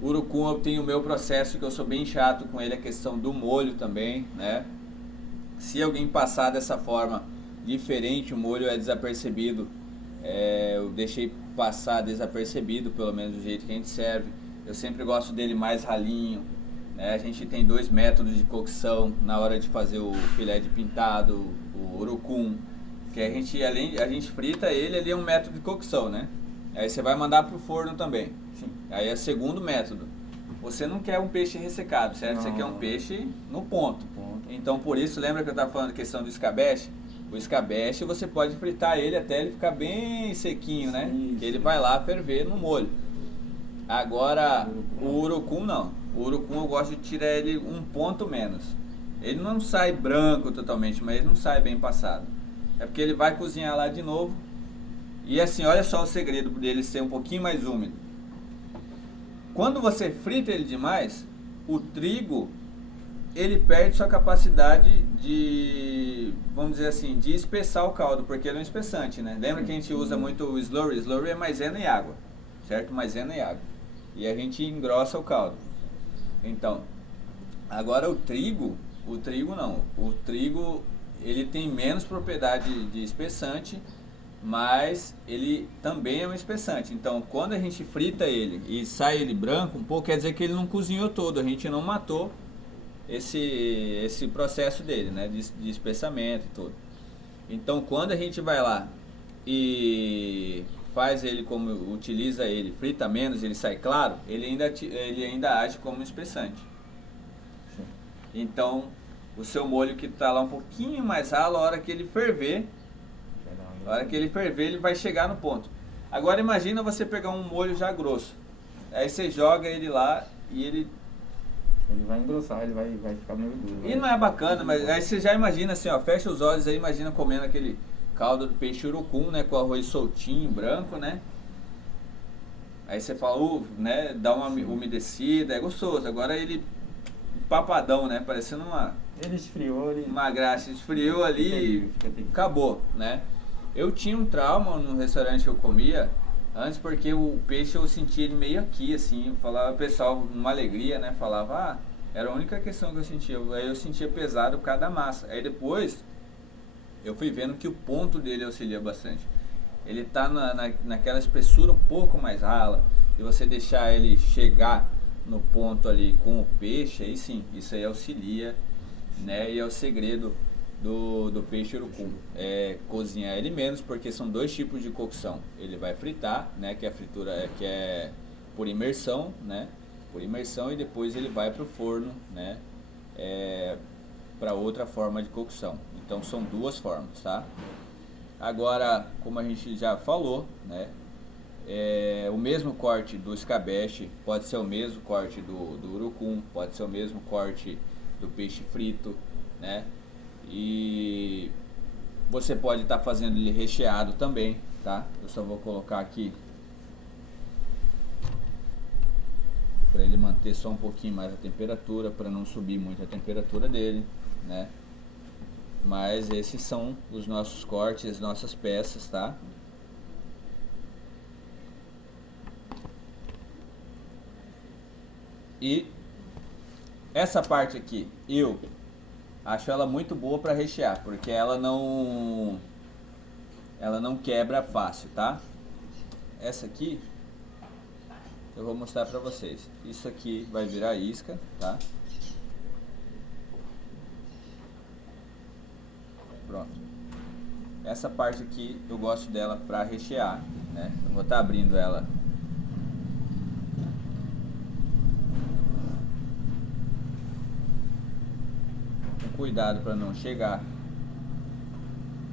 Urucum eu tenho o meu processo que eu sou bem chato com ele, a questão do molho também, né? Se alguém passar dessa forma diferente, o molho é desapercebido, eu deixei passar desapercebido, pelo menos do jeito que a gente serve. Eu sempre gosto dele mais ralinho, né? A gente tem 2 métodos de cocção na hora de fazer o filé de pintado, o urucum, que a gente frita ele, ali é um método de cocção, né? Aí você vai mandar pro forno também. Sim. Aí é o segundo método. Você não quer um peixe ressecado, certo? Não. Você quer um peixe no ponto. Então por isso, lembra que eu estava falando a questão do escabeche? O escabeche você pode fritar ele até ele ficar bem sequinho, né? Isso. Ele vai lá ferver no molho. Agora, o urucum não. O urucum eu gosto de tirar ele um ponto menos. Ele não sai branco totalmente, mas ele não sai bem passado. É porque ele vai cozinhar lá de novo. E assim, olha só o segredo dele ser um pouquinho mais úmido. Quando você frita ele demais, o trigo, ele perde sua capacidade de, vamos dizer assim, de espessar o caldo, porque ele é um espessante, né? Lembra que a gente usa muito o slurry? Slurry é maisena e água, certo? Maisena e água. E a gente engrossa o caldo. Então, agora o trigo não. O trigo, ele tem menos propriedade de espessante, mas ele também é um espessante. Então, quando a gente frita ele e sai ele branco um pouco, quer dizer que ele não cozinhou todo, a gente não matou esse processo dele, né, de espessamento e tudo. Então, quando a gente vai lá e faz ele como utiliza ele, frita menos, ele sai claro, ele ainda age como um espessante. Sim. Então, o seu molho que está lá um pouquinho mais ralo, a hora que ele ferver, ele vai chegar no ponto. Agora imagina você pegar um molho já grosso. Aí você joga ele lá e ele vai engrossar, ele vai ficar meio duro. E não é bacana, mas aí você já imagina assim, ó, fecha os olhos aí, imagina comendo aquele caldo do peixe urucum, né, com arroz soltinho, branco, né? Aí você fala, né, dá uma umedecida, é gostoso. Agora ele papadão, né, parecendo Ele esfriou, uma graxa, esfriou ali e acabou, né? Eu tinha um trauma no restaurante que eu comia antes, porque o peixe eu sentia ele meio aqui, assim, falava, o pessoal, numa alegria, né, falava, era a única questão que eu sentia, aí eu sentia pesado por causa da massa. Aí depois, eu fui vendo que o ponto dele auxilia bastante. Ele tá naquela espessura um pouco mais rala, e você deixar ele chegar no ponto ali com o peixe, aí sim, isso aí auxilia, né? E é o segredo do peixe urucum, é cozinhar ele menos, porque são dois tipos de cocção. Ele vai fritar, né? Que a fritura que é por imersão, né? Por imersão, e depois ele vai para o forno, né? Para outra forma de cocção. Então são duas formas, tá? Agora, como a gente já falou, né? O mesmo corte do escabeche pode ser o mesmo corte do urucum, pode ser o mesmo corte do peixe frito, né? E você pode estar fazendo ele recheado também, tá? Eu só vou colocar aqui para ele manter só um pouquinho mais a temperatura, para não subir muito a temperatura dele, né? Mas esses são os nossos cortes, as nossas peças, tá? E essa parte aqui, eu acho ela muito boa para rechear, porque ela não quebra fácil, tá? Essa aqui eu vou mostrar para vocês. Isso aqui vai virar isca, tá? Pronto. Essa parte aqui eu gosto dela para rechear, né? Eu vou estar abrindo ela. Com cuidado para não chegar,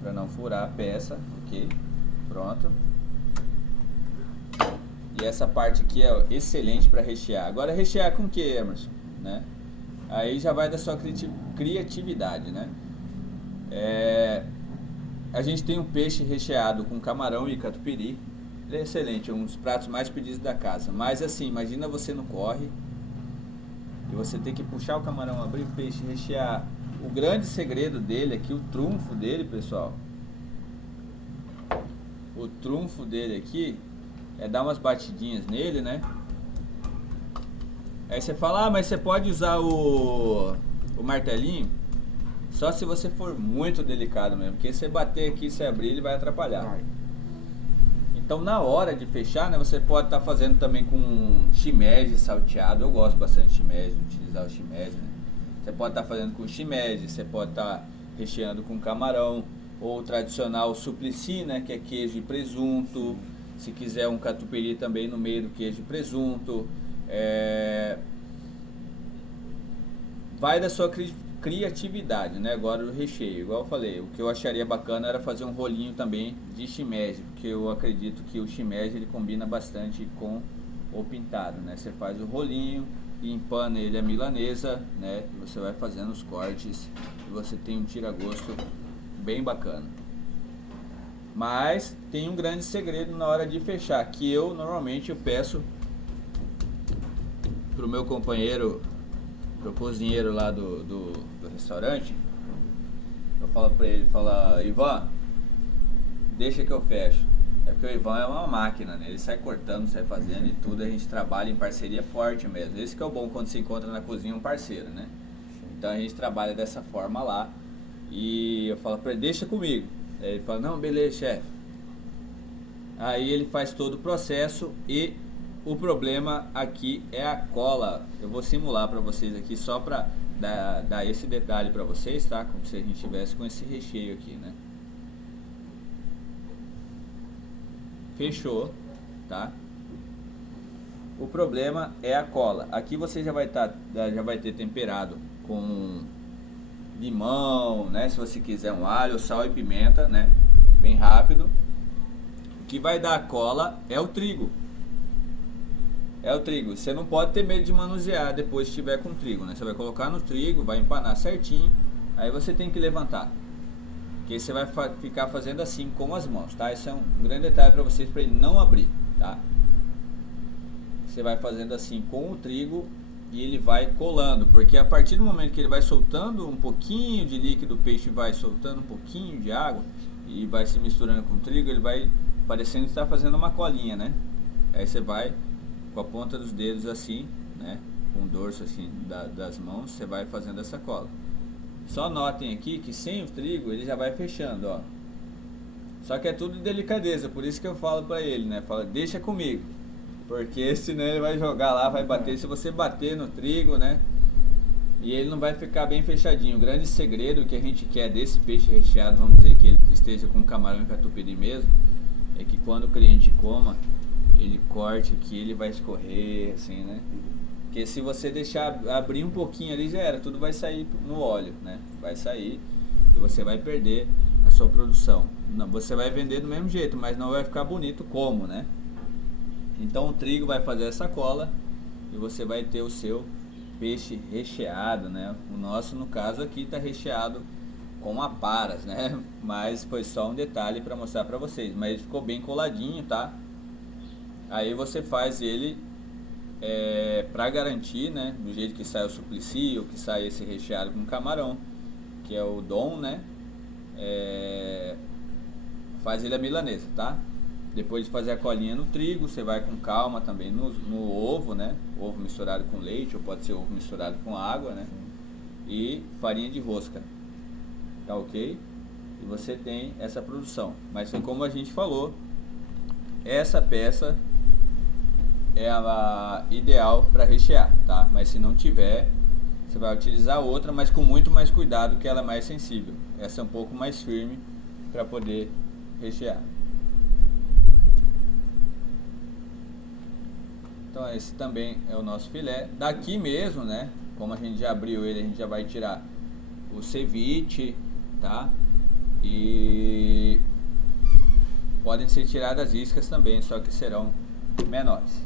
para não furar a peça, ok? Pronto. E essa parte aqui é excelente para rechear. Agora rechear com o que, Emerson? Né? Aí já vai da sua criatividade, né? A gente tem um peixe recheado com camarão e catupiry. Ele é excelente, é um dos pratos mais pedidos da casa. Mas assim, imagina você no corre e você tem que puxar o camarão, abrir o peixe, rechear. O grande segredo dele aqui, o trunfo dele, pessoal, o trunfo dele aqui é dar umas batidinhas nele, né? Aí você fala, mas você pode usar o martelinho só se você for muito delicado mesmo, porque se você bater aqui, se abrir, ele vai atrapalhar. Então na hora de fechar, né, você pode estar fazendo também com shimeji salteado. Eu gosto bastante de shimeji, de utilizar o shimeji, né? Você pode estar fazendo com shimeji, você pode estar recheando com camarão, ou o tradicional suplicy, né, que é queijo e presunto. Se quiser um catupiry também no meio do queijo e presunto. Vai da sua criatividade, né? Agora o recheio, igual eu falei, o que eu acharia bacana era fazer um rolinho também de shimeji, porque eu acredito que o shimeji ele combina bastante com o pintado, né? Você faz o rolinho e empana ele a milanesa, né? E você vai fazendo os cortes e você tem um tira-gosto bem bacana. Mas tem um grande segredo na hora de fechar, que eu normalmente peço pro meu companheiro, pro cozinheiro lá do restaurante. Eu falo pra ele, Ivan, deixa que eu fecho. É porque o Ivan é uma máquina, né? Ele sai cortando, sai fazendo e tudo. A gente trabalha em parceria forte mesmo. Esse que é o bom quando se encontra na cozinha um parceiro, né? Então a gente trabalha dessa forma lá. E eu falo pra ele, deixa comigo. Aí ele fala, não, beleza, chefe. Aí ele faz todo o processo e o problema aqui é a cola. Eu vou simular para vocês aqui só para dar esse detalhe para vocês, tá? Como se a gente tivesse com esse recheio aqui, né? Fechou, tá? O problema é a cola. Aqui você já vai ter temperado com limão, né? Se você quiser um alho, sal e pimenta, né? Bem rápido. O que vai dar a cola é o trigo. É o trigo. Você não pode ter medo de manusear depois que estiver com trigo, né? Você vai colocar no trigo, vai empanar certinho. Aí você tem que levantar. Porque você vai ficar fazendo assim com as mãos, tá? Isso é um grande detalhe para vocês, para ele não abrir, tá? Você vai fazendo assim com o trigo e ele vai colando, porque a partir do momento que ele vai soltando um pouquinho de líquido, o peixe vai soltando um pouquinho de água e vai se misturando com o trigo, ele vai parecendo estar fazendo uma colinha, né? Aí você vai com a ponta dos dedos assim, né? Com o dorso assim das mãos, você vai fazendo essa cola. Só notem aqui que sem o trigo ele já vai fechando, ó. Só que é tudo delicadeza, por isso que eu falo pra ele, né? Fala, deixa comigo. Porque senão ele vai jogar lá, vai bater. Se você bater no trigo, né? E ele não vai ficar bem fechadinho. O grande segredo que a gente quer desse peixe recheado, vamos dizer que ele esteja com camarão e catupiry mesmo, é que quando o cliente coma, ele corte aqui, ele vai escorrer, assim, né? Porque se você deixar abrir um pouquinho ali, já era, tudo vai sair no óleo, né? Vai sair e você vai perder a sua produção. Não, você vai vender do mesmo jeito, mas não vai ficar bonito como, né? Então o trigo vai fazer essa cola e você vai ter o seu peixe recheado, né? O nosso, no caso aqui, está recheado com aparas, né? Mas foi só um detalhe para mostrar para vocês. Mas ele ficou bem coladinho, tá? Aí você faz ele para garantir, né? Do jeito que sai o suplicy, ou que sai esse recheado com camarão, que é o Dom, né? Faz ele a milanesa, tá? Depois de fazer a colinha no trigo, você vai com calma também no ovo, né? Ovo misturado com leite, ou pode ser ovo misturado com água, né? E farinha de rosca, tá ok? E você tem essa produção. Mas como a gente falou, essa peça é a ideal para rechear, tá? Mas se não tiver, você vai utilizar outra, mas com muito mais cuidado, que ela é mais sensível. Essa é um pouco mais firme para poder rechear. Então esse também é o nosso filé. Daqui mesmo, né? Como a gente já abriu ele, a gente já vai tirar o ceviche, tá? E podem ser tiradas iscas também, só que serão menores.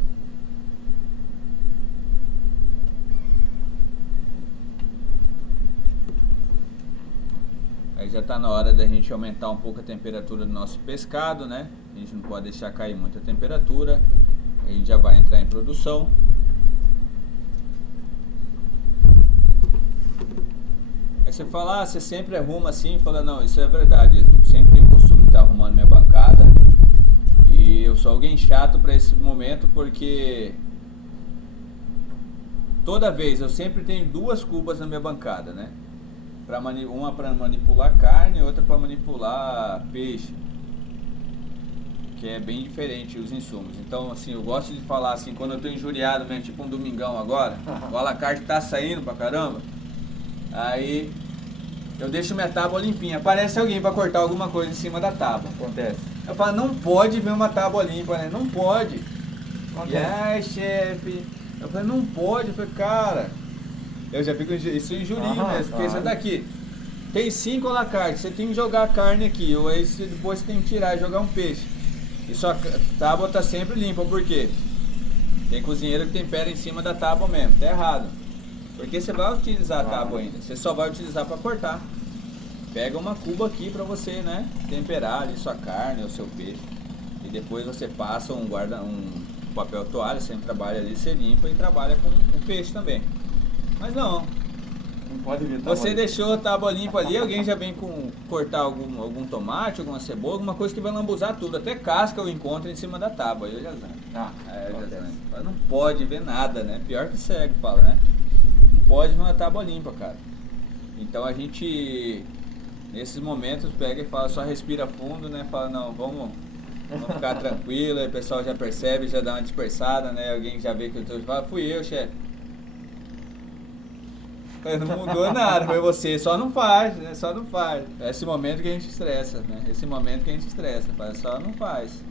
Aí já está na hora da gente aumentar um pouco a temperatura do nosso pescado, né? A gente não pode deixar cair muito a temperatura. A gente já vai entrar em produção. Aí você fala, você sempre arruma assim? Fala, não, isso é verdade. Eu sempre tenho o costume de estar arrumando minha bancada. E eu sou alguém chato para esse momento, porque toda vez eu sempre tenho duas cubas na minha bancada, né? Uma para manipular carne e outra para manipular peixe, que é bem diferente os insumos. Então, assim, eu gosto de falar assim, quando eu tô injuriado mesmo, tipo um domingão agora, o alacarte tá saindo pra caramba, aí eu deixo minha tábua limpinha. Aparece alguém pra cortar alguma coisa em cima da tábua. Acontece. Eu falo, não pode ver uma tábua limpa, né? Não pode. Acontece. E ai, chefe, eu falei, não pode. Eu falei, cara, eu já fico isso injurinho mesmo, porque você tá aqui. Tem 5 alacartes, você tem que jogar a carne aqui, ou aí depois você tem que tirar e jogar um peixe. E sua tábua tá sempre limpa, por quê? Tem cozinheiro que tempera em cima da tábua mesmo, tá errado. Porque você vai utilizar a tábua ainda, você só vai utilizar para cortar. Pega uma cuba aqui para você, né, temperar ali sua carne ou seu peixe. E depois você passa um papel toalha, você trabalha ali, você limpa e trabalha com o peixe também. Mas não pode vir. Você deixou a tábua limpa ali, alguém já vem cortar algum tomate, alguma cebola, alguma coisa que vai lambuzar tudo. Até casca eu encontro em cima da tábua. Eu já mas não pode ver nada, né? Pior que cego, fala, né? Não pode ver uma tábua limpa, cara. Então a gente, nesses momentos, pega e fala, só respira fundo, né? Fala, não, vamos ficar tranquilo. Aí o pessoal já percebe, já dá uma dispersada, né? Alguém já vê que eu tô... Fala, fui eu, chefe. Não mudou nada, foi você, só não faz, né? Só não faz. É esse momento que a gente estressa, né? Esse momento que a gente estressa, só não faz.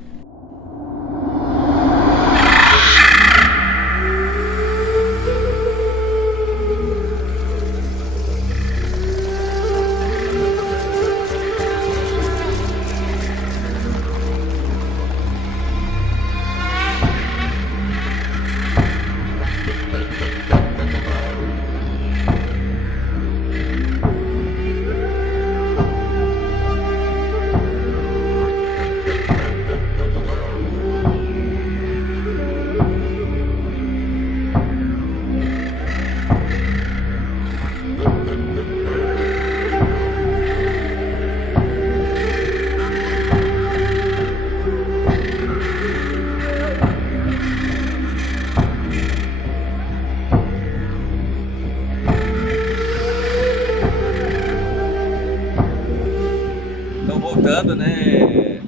voltando, né?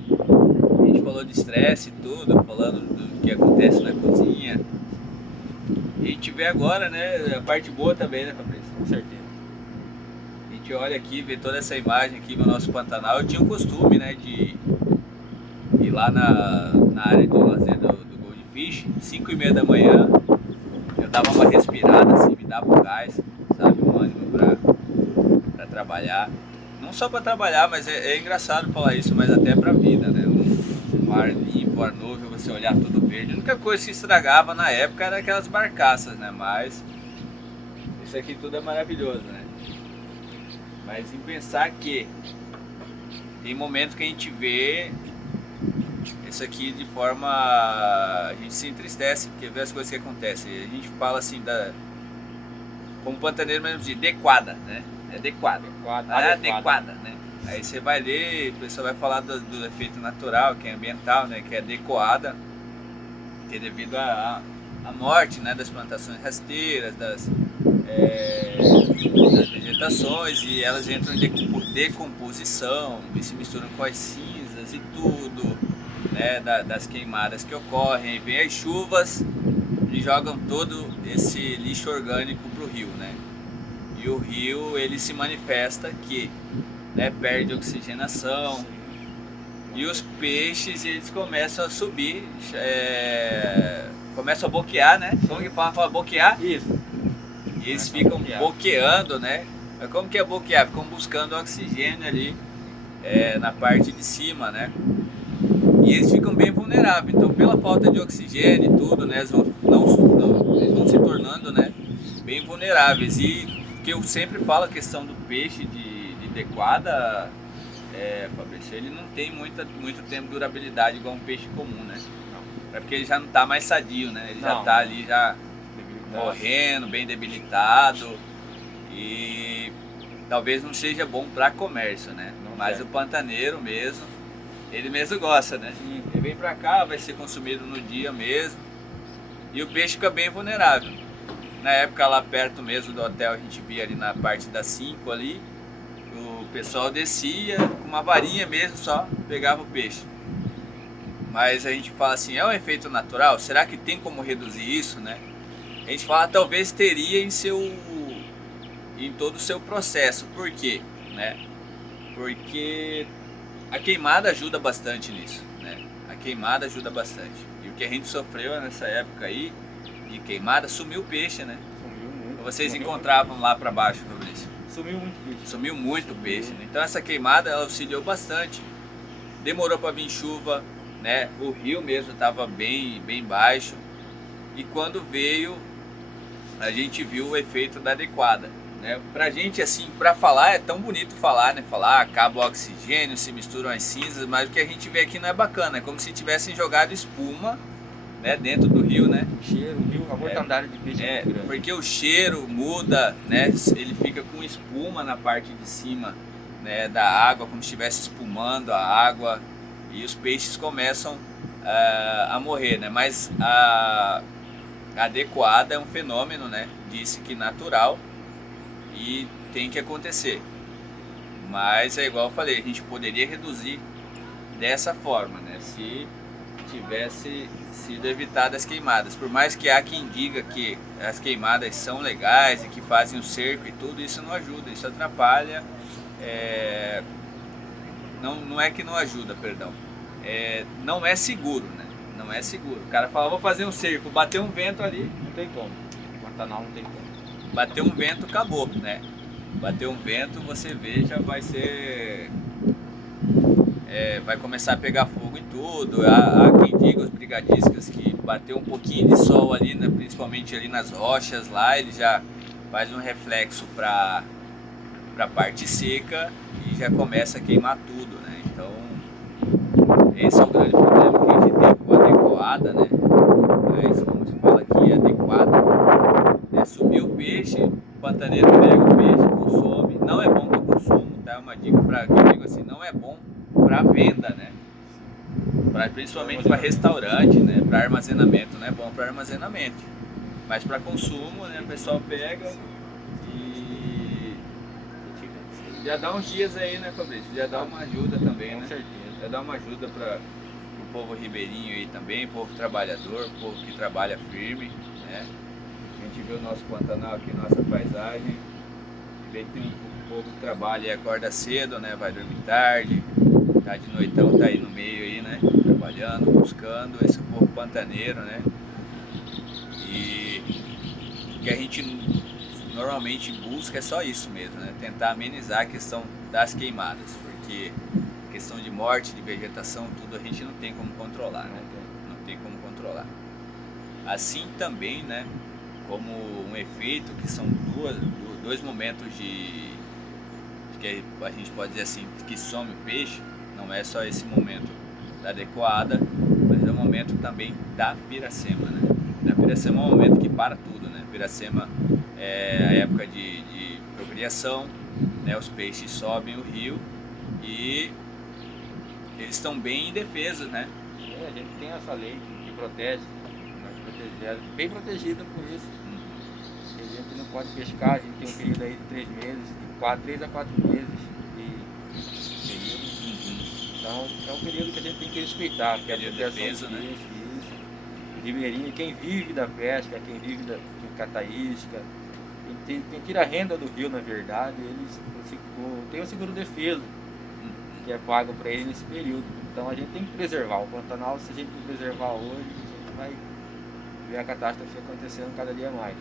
gente falou de estresse e tudo, falando do que acontece na cozinha. E a gente vê agora, né, a parte boa também, né, Fabrício? Com certeza. A gente olha aqui, vê toda essa imagem aqui no nosso Pantanal. Eu tinha o costume, né, de ir lá na área de lazer do Gold Fish, 5h30 da manhã. Eu dava uma respirada, assim, me dava um gás, sabe, um ânimo pra trabalhar. Não só para trabalhar, mas é engraçado falar isso, mas até para a vida, né? Um ar limpo, ar novo, você olhar tudo verde. A única coisa que estragava na época era aquelas barcaças, né? Mas isso aqui tudo é maravilhoso, né? Mas em pensar que tem momentos que a gente vê isso aqui de forma... a gente se entristece, porque vê as coisas que acontecem. A gente fala assim como pantaneiro mesmo de adequada, né? É adequada. É adequada, né? Aí você vai ler, o pessoal vai falar do efeito natural, que é ambiental, né? Que é adequada, que é devido à morte, né? Das plantações rasteiras, das vegetações, e elas entram em decomposição e se misturam com as cinzas e tudo, né? Das queimadas que ocorrem. Aí vem as chuvas e jogam todo esse lixo orgânico para o rio, né? E o rio, ele se manifesta que, né, perde oxigenação, e os peixes, eles começam a subir, começam a boquear, né? Como que fala boquear? Isso. E eles ficam boqueando, né? Mas como que é boquear? Ficam buscando oxigênio ali na parte de cima, né? E eles ficam bem vulneráveis. Então, pela falta de oxigênio e tudo, né, eles vão se tornando, né, bem vulneráveis. E que eu sempre falo, a questão do peixe de adequada, Fabrício, ele não tem muito tempo de durabilidade igual um peixe comum, né? É porque ele já não está mais sadio, né? Ele já está ali já morrendo, bem debilitado, e talvez não seja bom para comércio, né? Mas o pantaneiro mesmo, ele mesmo gosta, né? Ele vem para cá, vai ser consumido no dia mesmo, e o peixe fica bem vulnerável. Na época lá perto mesmo do hotel, a gente via ali na parte das 5 ali, o pessoal descia com uma varinha mesmo, só pegava o peixe. Mas a gente fala assim, é um efeito natural? Será que tem como reduzir isso, né? A gente fala, talvez teria em todo o seu processo. Por quê? Né? Porque a queimada ajuda bastante nisso, né? A queimada ajuda bastante. E o que a gente sofreu nessa época aí, de queimada, sumiu o peixe, né? Sumiu muito. Vocês encontravam lá para baixo, Fabrício? Sumiu muito peixe. Sumiu muito peixe, né? Então essa queimada, ela auxiliou bastante. Demorou para vir chuva, né? O rio mesmo estava bem baixo. E quando veio, a gente viu o efeito da adequada, né? Pra gente, assim, pra falar, é tão bonito falar, né? Falar, acaba o oxigênio, se misturam as cinzas, mas o que a gente vê aqui não é bacana. É como se tivessem jogado espuma, né, dentro do rio, né? O cheiro, viu? A mortandade de peixe é muito grande. Porque o cheiro muda, né? Ele fica com espuma na parte de cima, né, da água, como se estivesse espumando a água, e os peixes começam a morrer, né? Mas a adequada é um fenômeno, né? Disse que natural e tem que acontecer. Mas é igual eu falei, a gente poderia reduzir dessa forma, né? Se tivesse sido evitadas as queimadas. Por mais que há quem diga que as queimadas são legais e que fazem o cerco e tudo, isso não ajuda, isso atrapalha. Não é que não ajuda, perdão. Não é seguro, né? Não é seguro. O cara fala, vou fazer um cerco, bateu um vento ali, Não tem como. Pantanal não tem como. bateu um vento, acabou, né? Bateu um vento, você vê, já vai ser... vai começar a pegar fogo em tudo. Há quem diga, os brigadistas, que bateu um pouquinho de sol ali, né, principalmente ali nas rochas lá, ele já faz um reflexo para a parte seca e já começa a queimar tudo, né? Então esse é o grande problema que a gente tem com a adequada, né? Mas como se fala aqui, adequada, né? Subiu o peixe, o pantaneiro pega o peixe, consome. Não é bom para consumo, tá? É uma dica para quem digo assim, não é bom para venda, né? Principalmente para restaurante, né? Para armazenamento, não é bom para armazenamento, mas para consumo, né? O pessoal pega e já dá uns dias aí, né, Fabrício? Já dá uma ajuda também, né? Com certeza. Já dá uma ajuda pro povo ribeirinho aí também, povo trabalhador, povo que trabalha firme, né? A gente vê o nosso Pantanal aqui, nossa paisagem, vê que tem um povo que trabalha e acorda cedo, né? Vai dormir tarde, tá de noitão, tá aí no meio aí, né? Trabalhando, buscando esse povo pantaneiro, né? E o que a gente normalmente busca é só isso mesmo, né? Tentar amenizar a questão das queimadas, porque questão de morte, de vegetação, tudo a gente não tem como controlar, né? Não tem como controlar. Assim também, né? Como um efeito que são dois momentos de que a gente pode dizer assim, que some o peixe, não é só esse momento da adequada, mas é o momento também da piracema, né? A piracema é um momento que para tudo, né? Piracema é a época de procriação, né? Os peixes sobem o rio e eles estão bem indefesos, né? A gente tem essa lei que protege, bem protegida por isso. A gente não pode pescar, a gente tem um período aí de 3 meses, de 3 a 4 meses de período. Então é um período que a gente tem que respeitar, que é a proteção do peixe, isso. Ribeirinho, quem vive da pesca, quem vive da cataística, quem tira a renda do rio, na verdade, eles tem o seguro defeso, que é pago para ele nesse período. Então a gente tem que preservar o Pantanal. Se a gente não preservar hoje, a gente vai ver a catástrofe acontecendo cada dia mais.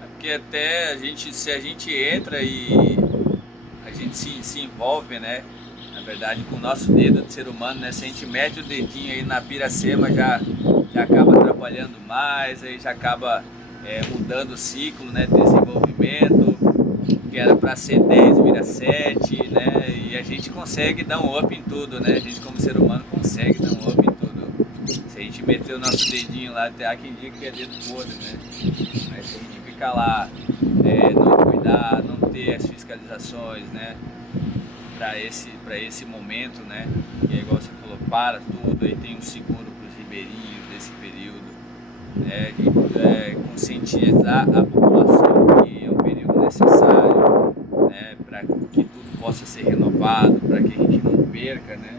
Porque até se a gente entra e a gente se envolve, né? Na verdade, com o nosso dedo de ser humano, né? Se a gente mete o dedinho aí na piracema, já acaba atrapalhando mais, aí já acaba mudando o ciclo, né? De desenvolvimento, que era para ser 10, vira 7, né? E a gente consegue dar um up em tudo, né? A gente como ser humano consegue dar um up em tudo. Se a gente meter o nosso dedinho lá, até há quem diga que é dedo podre, né? Mas se a gente ficar lá, não cuidar, não ter as fiscalizações, né? Para esse momento, né? Que é igual você falou, para tudo, aí tem um seguro para os ribeirinhos desse período, né? Conscientizar a população que é um período necessário, né? Para que tudo possa ser renovado, para que a gente não perca, né?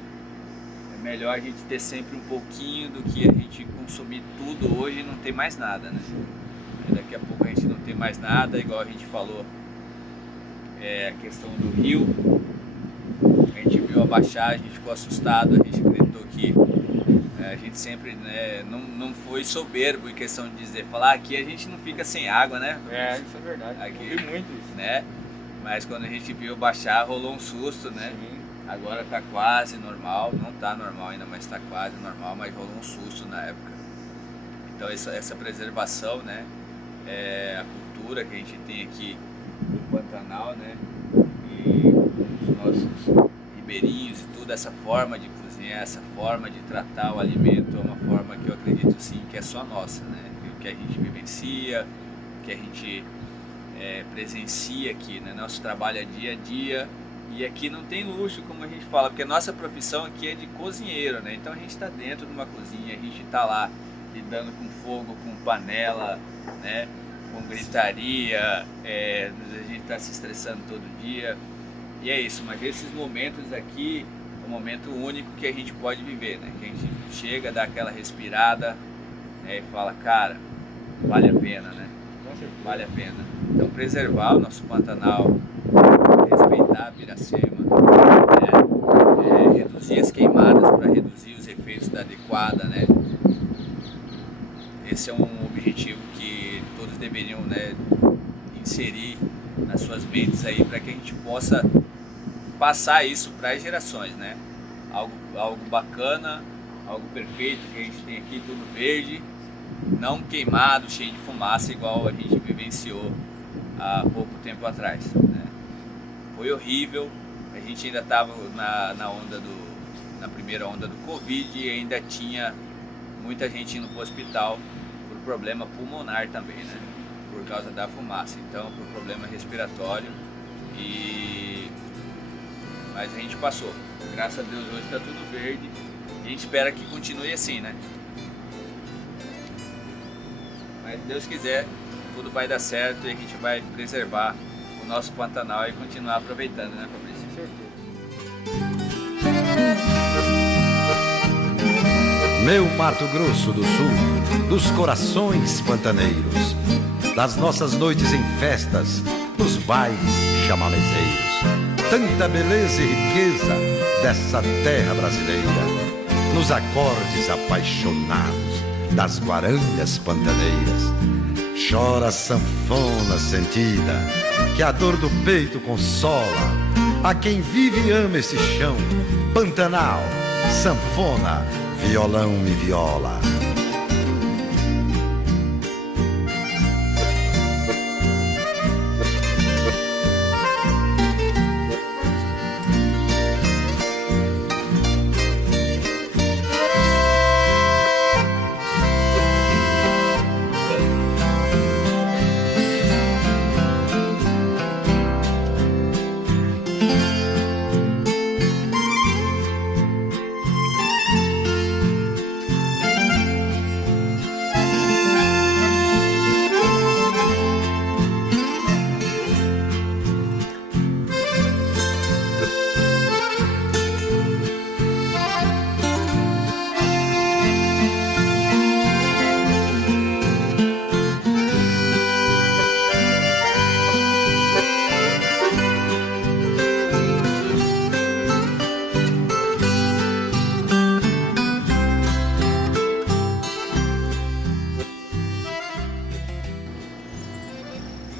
É melhor a gente ter sempre um pouquinho do que a gente consumir tudo hoje e não ter mais nada, né? Daqui a pouco a gente não tem mais nada, igual a gente falou, a questão do rio. A gente viu a baixar, a gente ficou assustado, a gente acreditou que a gente sempre, né, não foi soberbo em questão de falar aqui a gente não fica sem água, né? Isso é verdade. Aqui, eu vi muito isso. Né? Mas quando a gente viu baixar, rolou um susto, né? Sim. Agora tá quase normal, não tá normal ainda, mas tá quase normal, mas rolou um susto na época. Então essa preservação, né? A cultura que a gente tem aqui no Pantanal, né? E os nossos ribeirinhos e tudo, essa forma de cozinhar, essa forma de tratar o alimento é uma forma que eu acredito sim que é só nossa, né? Que a gente vivencia, que a gente presencia aqui, né? Nosso trabalho é dia a dia e aqui não tem luxo, como a gente fala, porque a nossa profissão aqui é de cozinheiro, né? Então a gente está dentro de uma cozinha, a gente está lá lidando com fogo, com panela, né? Com gritaria, a gente está se estressando todo dia. E é isso, mas esses momentos aqui é um momento único que a gente pode viver, né? Que a gente chega, dá aquela respirada, né? E fala, cara, vale a pena, né? Vale a pena. Então preservar o nosso Pantanal, respeitar a piracema, né? Reduzir as queimadas para reduzir os efeitos da adequada, né? Esse é um objetivo que todos deveriam, né, inserir nas suas mentes aí para que a gente possa passar isso para as gerações, né? Algo bacana, algo perfeito que a gente tem aqui, tudo verde, não queimado, cheio de fumaça igual a gente vivenciou há pouco tempo atrás, né? Foi horrível, a gente ainda estava na primeira onda do Covid e ainda tinha muita gente indo para o hospital por problema pulmonar também, né? Por causa da fumaça, então por problema respiratório, mas a gente passou, graças a Deus hoje está tudo verde e a gente espera que continue assim, né? Mas se Deus quiser, tudo vai dar certo e a gente vai preservar o nosso Pantanal e continuar aproveitando, né, Fabrício? Com certeza. Meu Mato Grosso do Sul, dos corações pantaneiros, das nossas noites em festas, nos bailes chamamezeiros. Tanta beleza e riqueza dessa terra brasileira, nos acordes apaixonados das guaranhas pantaneiras. Chora a sanfona sentida, que a dor do peito consola a quem vive e ama esse chão. Pantanal, sanfona, violão e viola.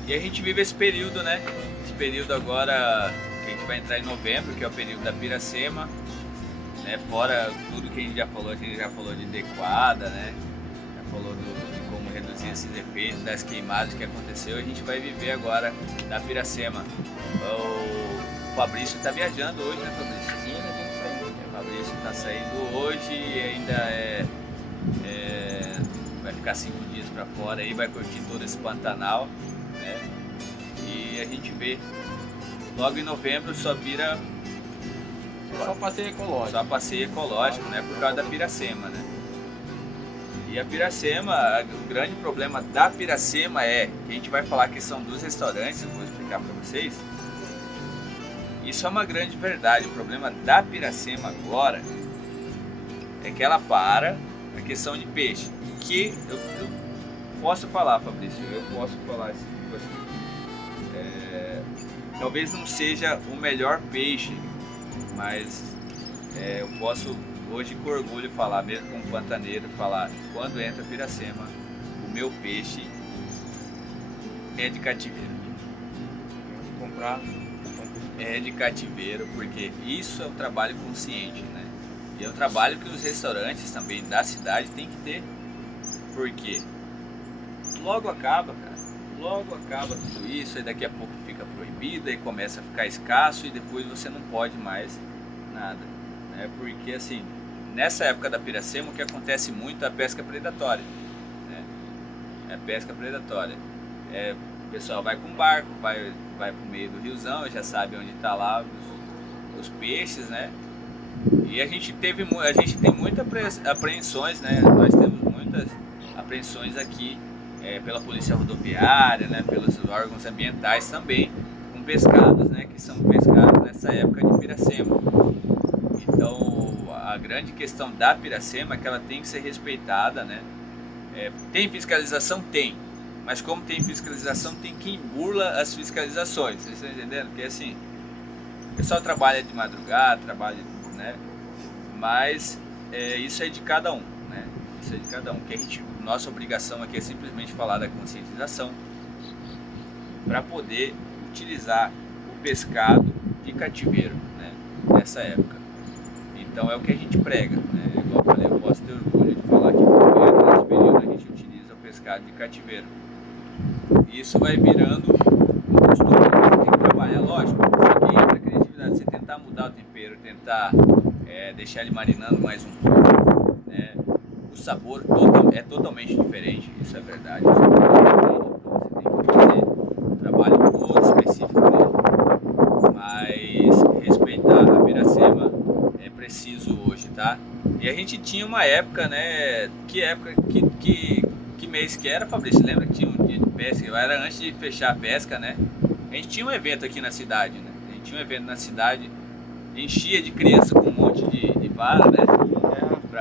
E a gente vive esse período, né? Esse período agora que a gente vai entrar em novembro, que é o período da Piracema, né? Fora tudo que a gente já falou de adequada, né? Já falou de como reduzir esses efeitos das queimadas que aconteceu. A gente vai viver agora da Piracema. O Fabrício está viajando hoje, né, Fabrício? Sim, ainda tem que sair. O Fabrício está saindo hoje e ainda vai ficar 5 dias para fora aí, vai curtir todo esse Pantanal, né? E a gente vê, logo em novembro só vira Só passeio ecológico. só passeio ecológico, né? Por causa da Piracema, né? E a Piracema, o grande problema da Piracema é que a gente vai falar a questão dos restaurantes, eu vou explicar para vocês. Isso é uma grande verdade. O problema da Piracema agora é que ela para a questão de peixe. Que eu posso falar, Fabrício, eu posso falar assim, tipo assim, talvez não seja o melhor peixe, mas eu posso hoje com orgulho falar, mesmo como pantaneiro, falar que quando entra Piracema, o meu peixe é de cativeiro. Comprar. É de cativeiro, porque isso é um trabalho consciente, né? E é um trabalho que os restaurantes também da cidade têm que ter. Porque logo acaba, cara. Logo acaba tudo isso, e daqui a pouco fica proibido, e começa a ficar escasso, e depois você não pode mais nada, né? Porque assim, nessa época da Piracema, o que acontece muito é a pesca predatória, né? É a pesca predatória. O pessoal vai com barco, vai pro meio do riozão, já sabe onde está lá os peixes, né? E a gente tem muitas apreensões, né? Nós temos muitas apreensões aqui pela polícia rodoviária, né? Pelos órgãos ambientais também, com pescados, né? Que são pescados nessa época de Piracema. Então, a grande questão da Piracema é que ela tem que ser respeitada, né? Tem fiscalização? Tem. Mas como tem fiscalização, tem quem burla as fiscalizações. Vocês estão entendendo? Porque assim, o pessoal trabalha de madrugada, né? Mas isso é de cada um, né? Isso é de cada um. Nossa obrigação aqui é simplesmente falar da conscientização para poder utilizar o pescado de cativeiro, né? Nessa época. Então é o que a gente prega, né? Igual eu falei, eu posso ter orgulho de falar que nesse período a gente utiliza o pescado de cativeiro. Isso vai virando um costume que você tem que trabalhar. Lógico, isso aqui entra a criatividade, você tentar mudar o tempero, tentar deixar ele marinando mais um pouco, né? O sabor é totalmente diferente, isso é verdade, o sabor é diferente, então você tem que fazer um trabalho todo específico dele. Mas respeitar a Piracema é preciso hoje, tá? E a gente tinha uma época, né? Que mês que era, Fabrício? Lembra que tinha um dia de pesca? Era antes de fechar a pesca, né? A gente tinha um evento aqui na cidade, né? A gente tinha um evento na cidade, enchia de criança com um monte de vara, né?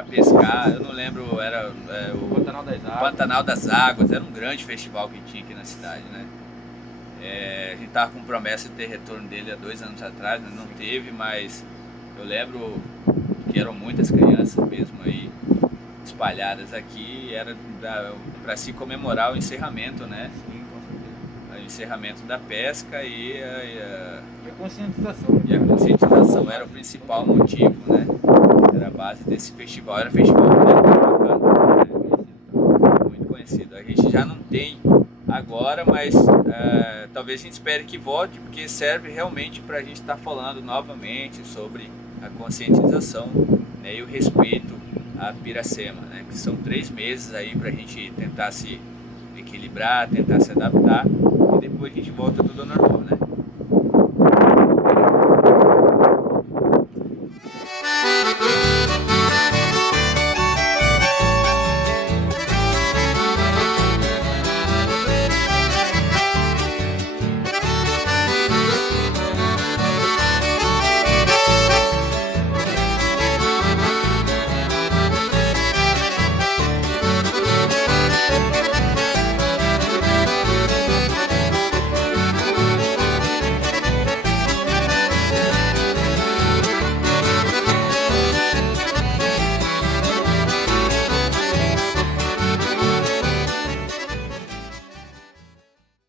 para pescar. Eu não lembro, era o Pantanal das Águas. Pantanal das Águas, era um grande festival que tinha aqui na cidade, né? A gente estava com promessa de ter retorno dele há 2 anos atrás, né? Não teve, mas eu lembro que eram muitas crianças mesmo aí espalhadas aqui, era para se comemorar o encerramento, né? Sim, com certeza. O encerramento da pesca E a conscientização. e a conscientização era o principal motivo, né? Era a base desse festival, era um festival muito bacana, né? Muito conhecido. A gente já não tem agora, mas talvez a gente espere que volte, porque serve realmente para a gente estar falando novamente sobre a conscientização, né, e o respeito à Piracema, né, que são 3 meses aí para a gente tentar se equilibrar, tentar se adaptar, e depois a gente volta tudo ao normal, né?